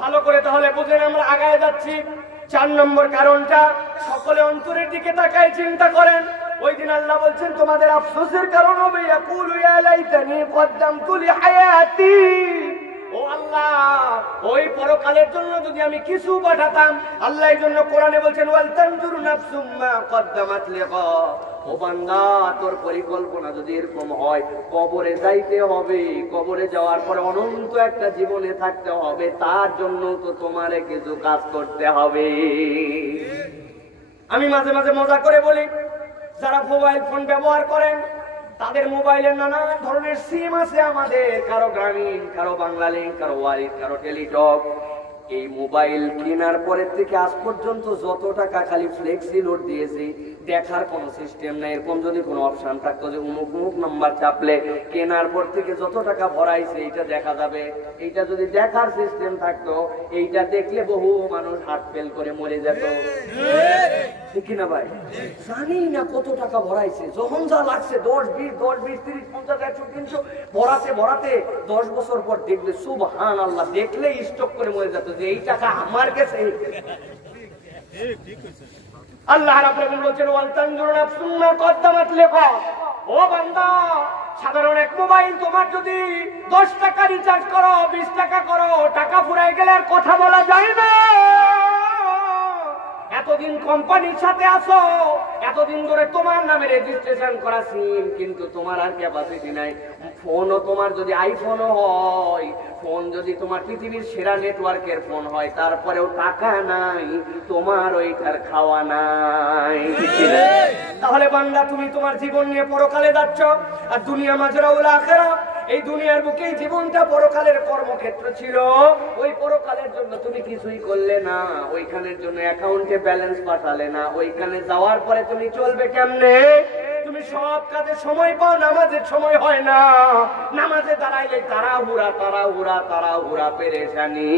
ভালো করে তাহলে বুঝেন আমরা আগায় যাচ্ছি। 4 নম্বর কারণটা সকলে অন্তরের দিকে তাকায় চিন্তা করেন। ওই দিন আল্লাহ বলছেন তোমাদের আফসোসের কারণ হবে, ইয়াকুলু ইয়া লাইতানি কদ্দামতু লিহায়াতি। ও আল্লাহ, ওই পরকালের জন্য যদি আমি কিছু পাঠাতাম। আল্লাহ এই জন্য কোরআনে বলছেন, ওয়াল তানজুরু নাফসুম মা কদ্দামাত লিগা। ও বান্দা, তোর পরিকল্পনা যদি এরকম হয়, কবরে যাইতে হবে, কবরে যাওয়ার পরে অনন্ত একটা জীবনে থাকতে হবে, তার জন্য তো তোমারে কিছু কাজ করতে হবে। আমি মাঝে মাঝে মজা করে বলি, যারা মোবাইল ফোন ব্যবহার করেন তাদের মোবাইলের নানা ধরনের সিম আছে আমাদের, কারো গ্রামীণ, কারো বাংলালিংক, কারো ওয়ারিড, কারো টেলিটক। এই মোবাইল কেনার পরের থেকে আজ পর্যন্ত যত টাকা খালি ফ্লেক্সি লোড দিয়েছি, দেখার কোনো সিস্টেম নাই। এরকম যদি কোনো অপশন থাকতো যে অমুক অমুক নাম্বার চাপলে কেনার পর থেকে যত টাকা ভরাইছে এইটা দেখা যাবে, এইটা যদি দেখার সিস্টেম থাকতো, এইটা দেখলে বহু মানুষ হার্ট ফেল করে মরে যেত। ঠিক কিনা ভাই? জানি না কত টাকা ভরাইছে, যখন যা লাগছে 10, 20, 30, 50, 100, 300 ভরাতে ভরাতে 10 বছর পর দেখবে সুবহানাল্লাহ, দেখলে স্টক করে মরে যেত যে এই টাকা আমার কাছে। আল্লাহ রাব্বুল আলামিন বলেন, ওয়াল তানজুরু নাফসুম মা কদ্দামাত লিগা। ও বান্দা, সাধারণ এক মোবাইল তোমার যদি 10 টাকা রিচার্জ করো, 20 টাকা করো, টাকা ফুরাই গেলে আর কথা বলা যায় না। এতদিন কোম্পানির সাথে আছো, এতদিন ধরে তোমার নামে রেজিস্ট্রেশন করা সিম, কিন্তু তোমার আর ক্যাপাসিটি নাই। ফোনও তোমার যদি আইফোনও হয়, ফোন যদি তোমার পৃথিবীর সেরা নেটওয়ার্কের ফোন হয়, তারপরেও টাকা নাই, তোমার ওইটার খাওয়া নাই। তাহলে বান্দা, তুমি তোমার জীবন নিয়ে পরকালে যাচ্ছ, আর দুনিয়া মাজরাউল আখিরা। এই দুনিয়ার বুকে জীবনটা পরকালের কর্মক্ষেত্র ছিল, ওই পরকালের জন্য তুমি কিছুই করলে না, ওইখানের জন্য অ্যাকাউন্টে ব্যালেন্স পাঠালে না, ওইখানে যাওয়ার পরে তুমি চলবে কেমনে? তুমি সব কাজে সময় পাও, নামাজের সময় হয় না, নামাজে দাঁড়াইলে তাড়াহুড়া তাড়াহুড়া তাড়াহুড়া পেরেশানি।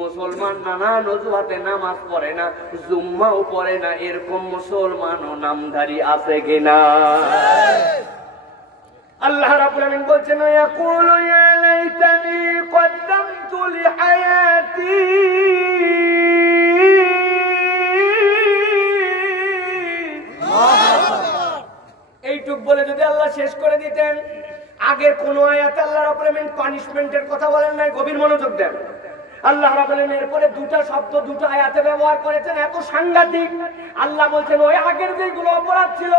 মুসলমান নানান অজুহাতে নামাজ পড়ে না, জুম্মাও পড়ে না, এরকম মুসলমানও নামধারী আছে কিনা? আল্লাহ রাব্বুল আলামিন বলছেন, ইয়াকুলু ইয়া লাইতানি কদ্দামতু লিহায়াতি। এইটুক বলে যদি আল্লাহ শেষ করে দিতেন, আগের কোন আয়াতে আল্লাহ রাব্বুল আলামিন পানিশমেন্টের কথা বলেন নাই। গভীর মনোযোগ দেন। আল্লাহ রাব্বুল আলামিন এরপরে দুটো শব্দ দুটো আয়াতে ব্যবহার করেছেন, এত সাংঘাতিক। আল্লাহ বলছেন, ওই আগের যেগুলো অপরাধ ছিল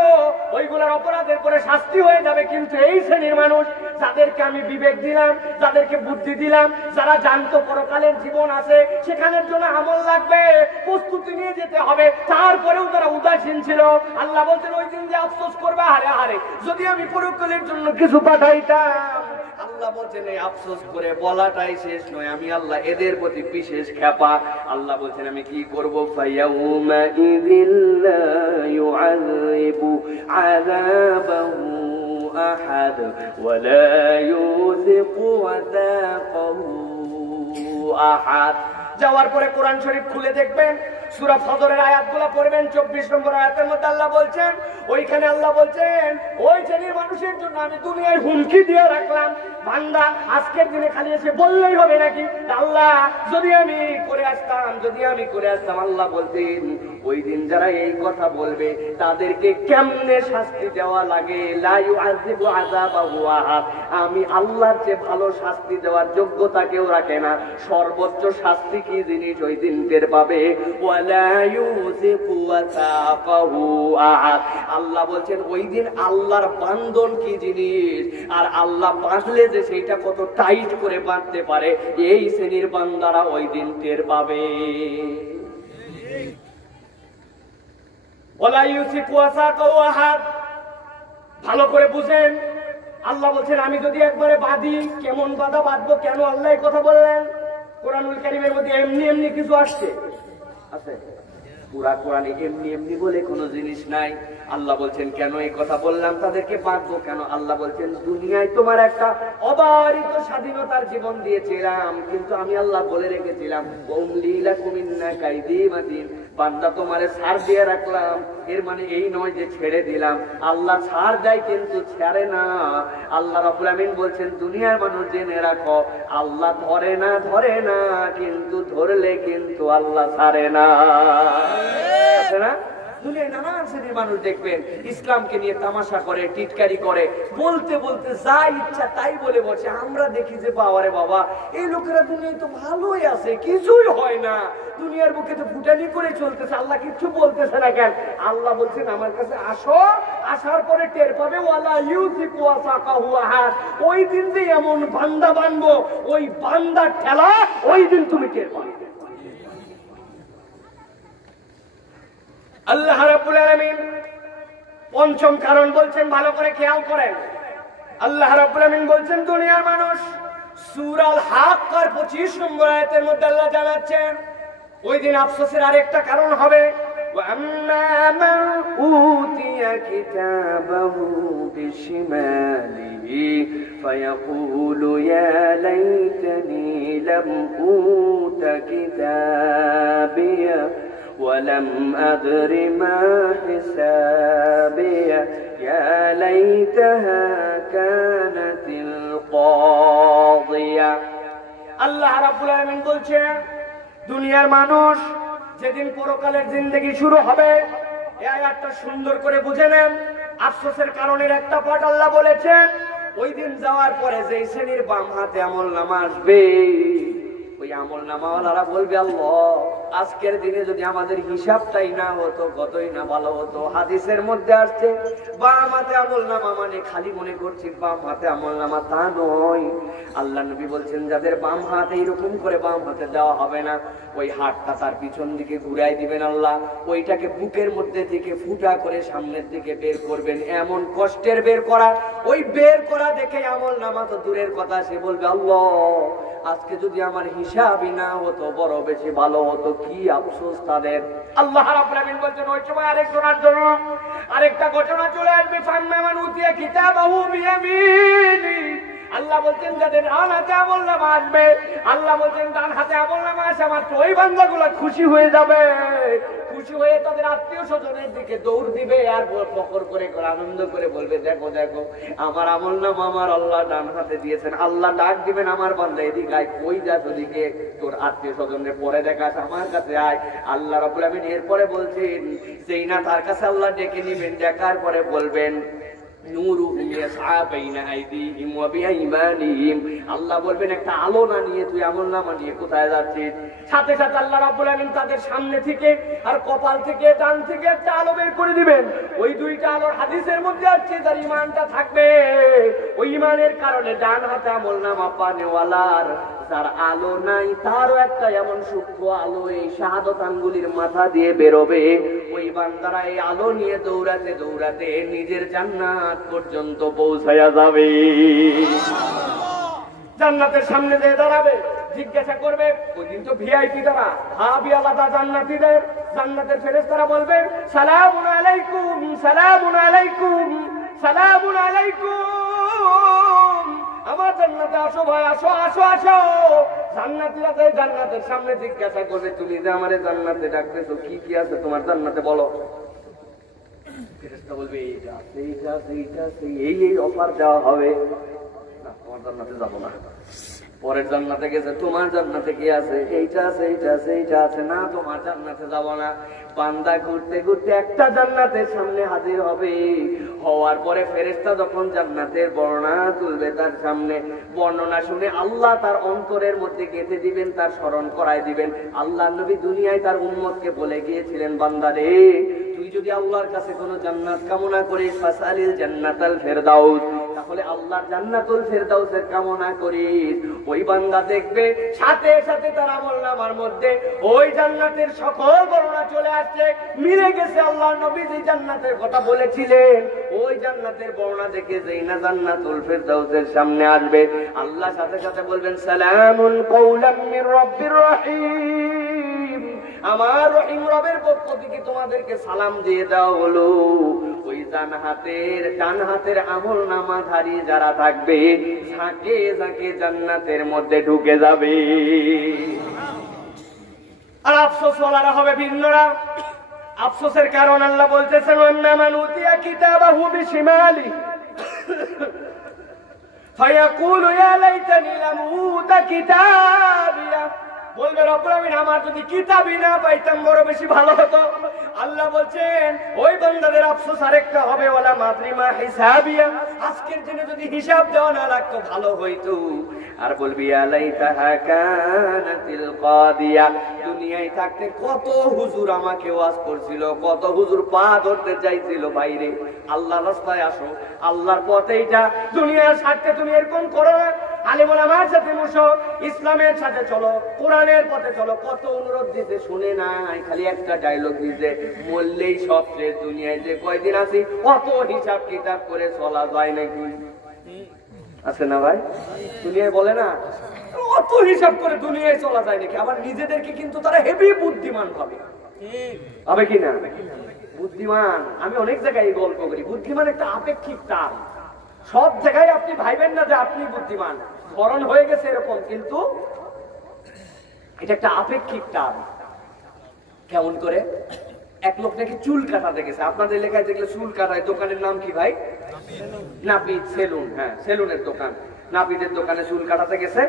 ওইগুলোর অপরাধের পরে শাস্তি হয়ে যাবে, কিন্তু এই শ্রেণীর মানুষ যাদেরকে আমি বিবেক দিলাম, যাদেরকে বুদ্ধি দিলাম, যারা জানতো পরকালের জীবন আছে, সেখানের জন্য আমল লাগবে, প্রস্তুতি নিয়ে যেতে হবে, তারপরেও তারা উদাসীন ছিল। আল্লাহ বলছেন, ওই দিন যে আফসোস করবে, হারে হারে যদি আমি পরকালের জন্য কিছু পাঠাইতাম। আল্লাহ বলছেন, এই আফসোস করে বলাটাই শেষ নয়, আমি আল্লাহ এদের প্রতি বিশেষ খেপা। আল্লাহ বলছেন, আমি কি করবো? ফায়াউমা ইযিল লা ইউআযিবু আযাবাহু أحد ولا يوثق وثاقه أحد। যাওয়ার পরে কোরআন শরীফ খুলে দেখবেন, সূরা ফজরের আয়াতগুলো পড়বেন, 24 নম্বর আয়াতের মধ্যে আল্লাহ বলছেন, ওইখানে আল্লাহ বলছেন ওই শ্রেণীর মানুষের জন্য আমি দুনিয়ায় হুমকি দিয়ে রাখলাম। বান্দা আজকের দিনে খালি এসে বললেই হবে নাকি আল্লাহ যদি আমি করে আসতাম, আল্লাহ বলতেন ওই দিন যারা এই কথা বলবে তাদেরকে কেমনে শাস্তি দেওয়া লাগে, লা ইউআযিবু আযাবাহু আহাদ, আমি আল্লাহর চেয়ে ভালো শাস্তি দেওয়ার যোগ্যতা কেউ রাখে না। সর্বোচ্চ শাস্তি কি জিনিস ওই দিন টের পাবে, ওয়ালা ইউযিকু ওয়াসাকাহু আহাদ। আল্লাহ বলছেন ওই দিন আল্লাহর বান্ধন কি জিনিস, আর আল্লাহ বাঁধলে যে সেইটা কত টাইট করে বাঁধতে পারে, এই শ্রেণীর বান্দারা ওই দিন টের পাবে। ওয়ালা ইউযিকু ওয়াসাকাহু আহাদ, ভালো করে বুঝেন। আল্লাহ বলছেন আমি যদি একবারে বাঁধি, কেমন বাঁধা বাঁধবো, কেন আল্লাহ এই কথা বললেন? কোরআনুল কারীমের মধ্যে এমনি এমনি কিছু আসছে আছে, পুরা কোরআনে এমনি এমনি বলে কোনো জিনিস নাই। আল্লাহ বলছেন কেন এই কথা বললাম, তাদেরকে বাঁধবো কেন? আল্লাহ বলছেন দুনিয়ায় তোমার একটা অবারিত স্বাধীনতার জীবন দিয়েছিলাম, কিন্তু আমি আল্লাহ বলে রেখেছিলাম বান্দা তোমারে ছাড় দিয়ে রাখলাম। এর মানে এই নয় যে ছেড়ে দিলাম, আল্লাহ ছাড় দেয় কিন্তু ছাড়ে না। আল্লাহ রাব্বুল আমিন বলছেন দুনিয়ার মানুষ জেনে রাখো, আল্লাহ ধরে না কিন্তু ধরলে কিন্তু আল্লাহ ছাড়ে না। আছে না? দুনিয়ায় নানান শ্রেণীর মানুষ দেখবেন ইসলামকে নিয়ে তামাশা করে, টিটকারি করে, বলতে বলতে যা ইচ্ছা তাই বলে বসে। আমরা দেখি যে বাবারে বাবা, এই লোকেরা দুনিয়ায় তো ভালোই আছে, কিছুই হয় না, দুনিয়ার বুকে তো ফুটানি করে চলতেছে, আল্লাহ কিচ্ছু বলতেছে না কেন? আল্লাহ বলছেন আমার কাছে আসো, আসার পরে টের পাবে ওয়ালা ইউযিকু ওয়াসাকাহু আহাদ, ওই দিন যে এমন বান্দা বানবো, ওই বান্দার ঠেলা ওই দিন তুমি টের পাবে। আল্লাহ রাব্বুল আলামিন পঞ্চম কারণ বলছেন, ভালো করে খেয়াল করেন। আল্লাহ রাব্বুল আলামিন বলছেন দুনিয়ার মানুষ, সূরা আল হাক্কার 25 নম্বর আয়াতের মধ্যে আল্লাহ জানাচ্ছেন ওই দিন আফসোসের আরেকটা কারণ হবে। وَأَمَّا مَنْ أُوتِيَ كِتَابَهُ بِشِمَالِهِ فَيَقُولُ يَا لَيْتَنِي لَمْ أُوتَ كِتَابِيَهْ ولم أدر ما حسابي يا ليتها كانت القاضية। আল্লাহ রাব্বুল আলামিন বলছেন দুনিয়ার মানুষ যেদিন পরকালের জিন্দেগি শুরু হবে, এই আয়াতটা সুন্দর করে বুঝে নেন। আফসোসের কারণের একটা পাঠ আল্লাহ বলেছেন, ওই দিন যাওয়ার পরে যেই শ্রেণীর বাম হাতে আমলনামা আসবে, ওই আমলনামাওয়ালারা বলবে আল্লাহ আজকের দিনে যদি আমাদের হিসাবটাই না হতো কতই না ভালো হতো। হাদিসের মধ্যে আসছে বাম হাতে আমলনামা মানে খালি মনে করছি বাম হাতে আমলনামা, তা নয়। আল্লাহ নবী বলছেন যাদের বাম হাতে এরকম করে বাম হাতে দেওয়া হবে না, ওই হাতটা তার পিছন দিকে ঘুরাই দিবেন আল্লাহ, ওইটাকে বুকের মধ্যে থেকে ফুটা করে সামনের দিকে বের করবেন। এমন কষ্টের বের করা, ওই বের করা দেখে আমলনামা তো দূরের কথা, সে বলবে আল্লাহ আজকে যদি আমার হিসাবই না হতো বড় বেশি ভালো হতো, কি আফসোস তাদের। আল্লাহ রাব্বুল আমিন বলছেন ওই সময় আরেকজনের জন্য আরেকটা ঘটনা চলে আসবে। ফাম্মান উতিয়া কিতাবাহু বিয়ামিনি, আল্লাহ বলছেন যাদের ডান হাতে আমলনামা আসবে, আল্লাহ বলছেন ডান হাতে আমলনামা আসে আমার ওই বান্দাগুলো খুশি হয়ে যাবে, খুশি হয়ে তাদের আত্মীয় স্বজনের দিকে দৌড় দিবে আর ফখর করে আনন্দ করে বলবে দেখো দেখো আমার আমলনামা আমার আল্লাহ ডান হাতে দিয়েছেন। আল্লাহ ডাক দিবেন আমার বান্দা এদিকে আয়, কই যাস ওদিকে, তোর আত্মীয় স্বজনের পরে দেখাস, আমার কাছে আয়। আল্লাহ রাব্বুল আমিন এরপরে বলছেন সেই না তার কাছে আল্লাহ ডেকে নিবেন, ডাকার পরে বলবেন আল্লাহ বলবেন একটা আলো না নিয়ে তুই আমলনামা নিয়ে কোথায় যাচ্ছিস? সাথে সাথে আল্লাহ রাব্বুল আমিন তাদের সামনে থেকে আর কপাল থেকে ডান থেকে একটা আলো বের করে দিবেন। ওই দুইটা আলোর হাদিসের মধ্যে আছে যার ঈমানটা থাকবে, ওই ঈমানের কারণে ডান হাতে আমলনামা পানেওয়ালার যার আলো নাই তারও একটা এমন সূক্ষ্ম আলো এই শাহাদত আঙ্গুলির মাথা দিয়ে বেরোবে। ওই বান্দারা এই আলো নিয়ে দৌড়াতে দৌড়াতে নিজের জান্নাত পর্যন্ত পৌঁছায়া যাবে। জান্নাতের সামনে দিয়ে দাঁড়াবে, জিজ্ঞাসা করবে ওই দিন তো ভিআইপি তারা, হাবি আলাদা জান্নাতীদের, জান্নাতের ফেরেশতারা বলবে সালামুন আলাইকুম সালামুন আলাইকুম সালামুন আলাইকুম, আমার জান্নাতে আসো ভাই, আসো আসো আসো। জান্নাতীরা তাই জান্নাতের সামনে জিজ্ঞাসা করবে, তুমি যে আমারে জান্নাতে ডাকতেছো, কি কি আছে তোমার জান্নাতে বলো। ফেরেশতা বলবে এইটা আছে, এইটা আছে, এইটা আছে, এই অফার দেওয়া হবে। না, তোমার জান্নাতে যাবো না। পরের জান্নাতে গেছে, তোমার জান্নাতে কি আছে, এইটা আছে, এইটা আছে, এইটা আছে, না তোমার জান্নাতে যাব না। বান্দা ঘুরতে ঘুরতে একটা জান্নাতের সামনে হাজির হবে। হওয়ার পরে ফেরেশতা যখন জান্নাতের বর্ণনা তুলবে তার সামনে, বর্ণনা শুনে আল্লাহ তার অন্তরের মধ্যে গেঁথে দিবেন, তার স্মরণ করায় দিবেন। আল্লাহ নবী দুনিয়ায় তার উম্মতকে বলে গিয়েছিলেন, বান্দা রে, তুই যদি আল্লাহর কাছে কোনো জান্নাত কামনা করিস, ফাসালিল জান্নাতাল ফেরদাউস, তাহলে আল্লাহর জান্নাতুল ফেরদাউসের কামনা করিস। ওই বান্দা দেখবে সাথে সাথে তার আমলনামার মধ্যে ওই জান্নাতের সকল বর্ণনা চলে আসছে, মিলে গেছে। আল্লাহর নবী যে জান্নাতের কথা বলেছিলেন, ওই জান্নাতের বর্ণনা দেখে যেই না জান্নাতুল ফেরদাউসের সামনে আসবে, আল্লাহ সাথে সাথে বলবেন, সালামুন কওলাম মির রাব্বির রহিম, আমার রহিম রবের পক্ষ থেকে তোমাদেরকে সালাম দিয়ে দেওয়া হলো। ওই ডান হাতের আমলনামাধারী যারা থাকবে, ঝাঁকে ঝাঁকে জান্নাতের মধ্যে ঢুকে যাবে। আর আফসোস ওয়ালারা হবে ভিন্নরা। আফসোসের কারণ আল্লাহ বলতেছেন, ওয়াম্মা মান উতিয়া কিতাবাহু বিশিমালি ফায়াকুলু ইয়া লাইতানি লাম উতা কিতাবিয়া, বলবে রব্বুল আমিন, আমার যদি কিতাবই না পাইতাম বড় বেশি ভালো হতো। আল্লাহ বলছেন ওই বান্দাদের আফসোস আরেকটা হবে, ওয়ালা মাদরিমা হিসাবিয়া, আজকের দিনে যদি হিসাব দেওয়া না লাগতো ভালো হইতো। আর বলবি ইয়া লাইতাহা কানাতিল কাদিয়া, দুনিয়ায় থাকতে কত হুজুর আমাকে ওয়াজ করছিল, কত হুজুর পা ধরতে চাইছিল, বাইরে আল্লাহর রাস্তায় আসো, আল্লাহর পথে এটা, দুনিয়ার স্বার্থে তুমি এরকম করো না, আলেম ওলামার সাথে বসো, ইসলামের সাথে চলো, কোরআনের পথে চলো। কত অনুরোধ দিতে শুনে নাই, খালি একটা ডায়লগ দিতে, মরলেই সব শেষ, দুনিয়ায় যে কয়দিন আছি অত হিসাব কিতাব করে চলা যায় নাকি? আছে না ভাই? দুনিয়ায় বলে না অত হিসাব করে দুনিয়ায় চলা যায় নাকি? আবার নিজেদেরকে কিন্তু তারা হেভি বুদ্ধিমান ভাবে, হবে কিনা? বুদ্ধিমান, আমি অনেক জায়গায় গল্প করি, বুদ্ধিমান একটা আপেক্ষিক টার্ম। সব জায়গায় আপনি ভাইবেন না যে আপনি বুদ্ধিমান, ধরন হয়ে গেছে এরকম, কিন্তু এটা একটা আপেক্ষিক টার্ম। কেমন করে? এক লোক নাকি চুল কাটাতে গেছে, আপনাদের এলাকায় দেখলে চুল কাটায়, দোকানের নাম কি ভাই? নাপিত সেলুন। হ্যাঁ, সেলুনের দোকান। নাপিতের দোকানে চুল কাটাতে গেছে,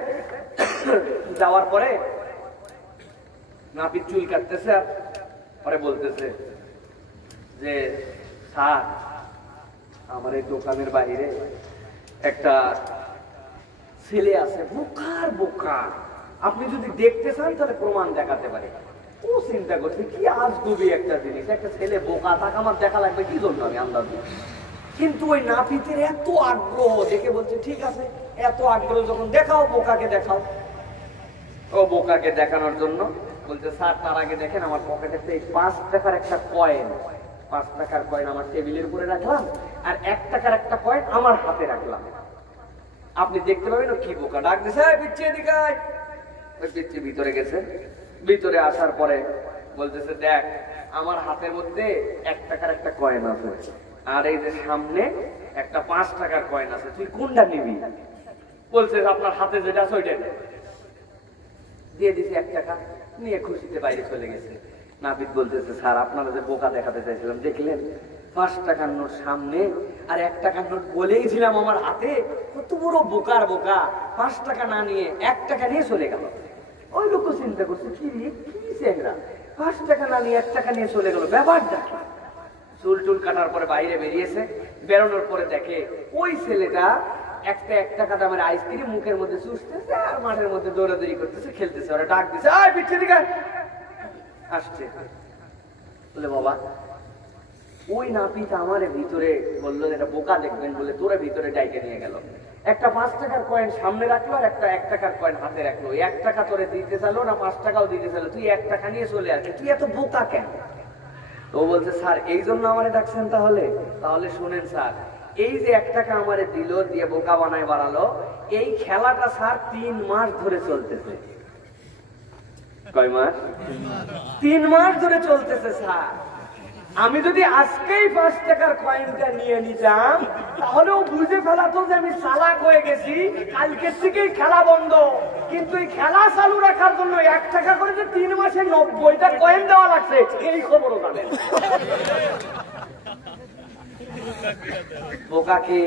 যাওয়ার পরে নাপিত চুল কাটতেছে, পরে বলতেছে যে, স্যার, আমার এই দোকানের বাইরে একটা ছেলে আছে, বোকার বোকা, আপনি যদি দেখতে চান তাহলে প্রমাণ দেখাতে পারে। ও চিন্তা করছে, কি আজগুবি একটা জিনিস, একটা ছেলে বোকা, তাকে আমার দেখা লাগবে কি জন্য, আমি আন্দাজ দিই। কিন্তু ওই নাপিতের এত আগ্রহ দেখে বলছে, ঠিক আছে, এত আগ্রহ যখন, দেখাও, বোকাকে দেখাও। ও বোকাকে দেখানোর জন্য বলছে, স্যার তার আগে দেখেন আমার পকেটে 5 টাকার একটা কয়েন, 5 টাকার কয়েন আমার টেবিলের উপরে রাখলাম, আর 1 টাকার একটা কয়েন আমার হাতে রাখলাম, আপনি দেখতে পাবেন। কি বোকা ডাক দিছে, পিচ্ছি এদিকে আয়। ওই পিচ্ছি ভিতরে গেছে, ভিতরে আসার পরে বলতেছে, দেখ আমার হাতের মধ্যে 1 টাকার একটা কয়েন আছে, আর এই যে সামনে একটা 5 টাকার কয়েন আছে, তুই কোনটা নিবি? বলছে, আপনার হাতে যেটা আছে ওইটা দিয়ে দিছি। 1 টাকা নিয়ে খুশিতে বাইরে চলে গেছে। নাপিত বলতেছে, স্যার আপনারা যে বোকা দেখাতে চাইছিলাম, দেখলেন 5 টাকার নোট সামনে আর 1 টাকার নোট বলেই ছিলাম আমার হাতে, কত বড় বোকার বোকা, 5 টাকা না নিয়ে 1 টাকা নিয়ে চলে গেল। ওই লোক চিন্তা করছে, কি চেহারা, 5 টাকা না নিয়ে 1 টাকা নিয়ে চলে গেল, ব্যাপারটা কি? চুল টুল কাটার পরে বাইরে বেরিয়েছে, বেরোনোর পরে দেখে ওই ছেলেটা 1 টাকা দামের আইসক্রিম মুখের মধ্যে চুষতেছে আর মাঠের মধ্যে দৌড়াদৌড়ি করতেছে, খেলতেছে। ওরা ডাক দিছে, আয় পিচ্ছে দিকে আসছে। বলে, বাবা ওই নাপিত আমার ভিতরে বললো এটা বোকা দেখবেন বলে তোরে ভিতরে ডাইকে নিয়ে গেল, একটা 5 টাকার কয়েন সামনে রাখলো আর একটা 1 টাকার কয়েন হাতে রাখলো। 1 টাকা তোরে দিতে চাইলো না, 5 টাকাও দিতে চাইলো, তুই 1 টাকা নিয়ে চলে আসে, তুই এত বোকা কেন? তো বলছে, স্যার এই জন্য আমারে ডাকছেন? তাহলে শুনেন স্যার, এই যে 1 টাকা আমারে দিল, দিয়ে বোকা বানায় বাড়ালো, এই খেলাটা স্যার 3 মাস ধরে চলতেছে। কয় মাস? 3 মাস ধরে চলতেছে স্যার। আমি যদি আজকেই 5 টাকার কয়েনটা নিয়ে নিতাম তাহলেও বুঝে ফেলাতো যে আমি চালাক হয়ে গেছি, কালকের থেকেই খেলা বন্ধ। কিন্তু এই খেলা চালু রাখার জন্য 1 টাকা করে যে 3 মাসে 90টা কয়েন দেওয়া লাগছে, এই খবরও জানেন। বোকা কে?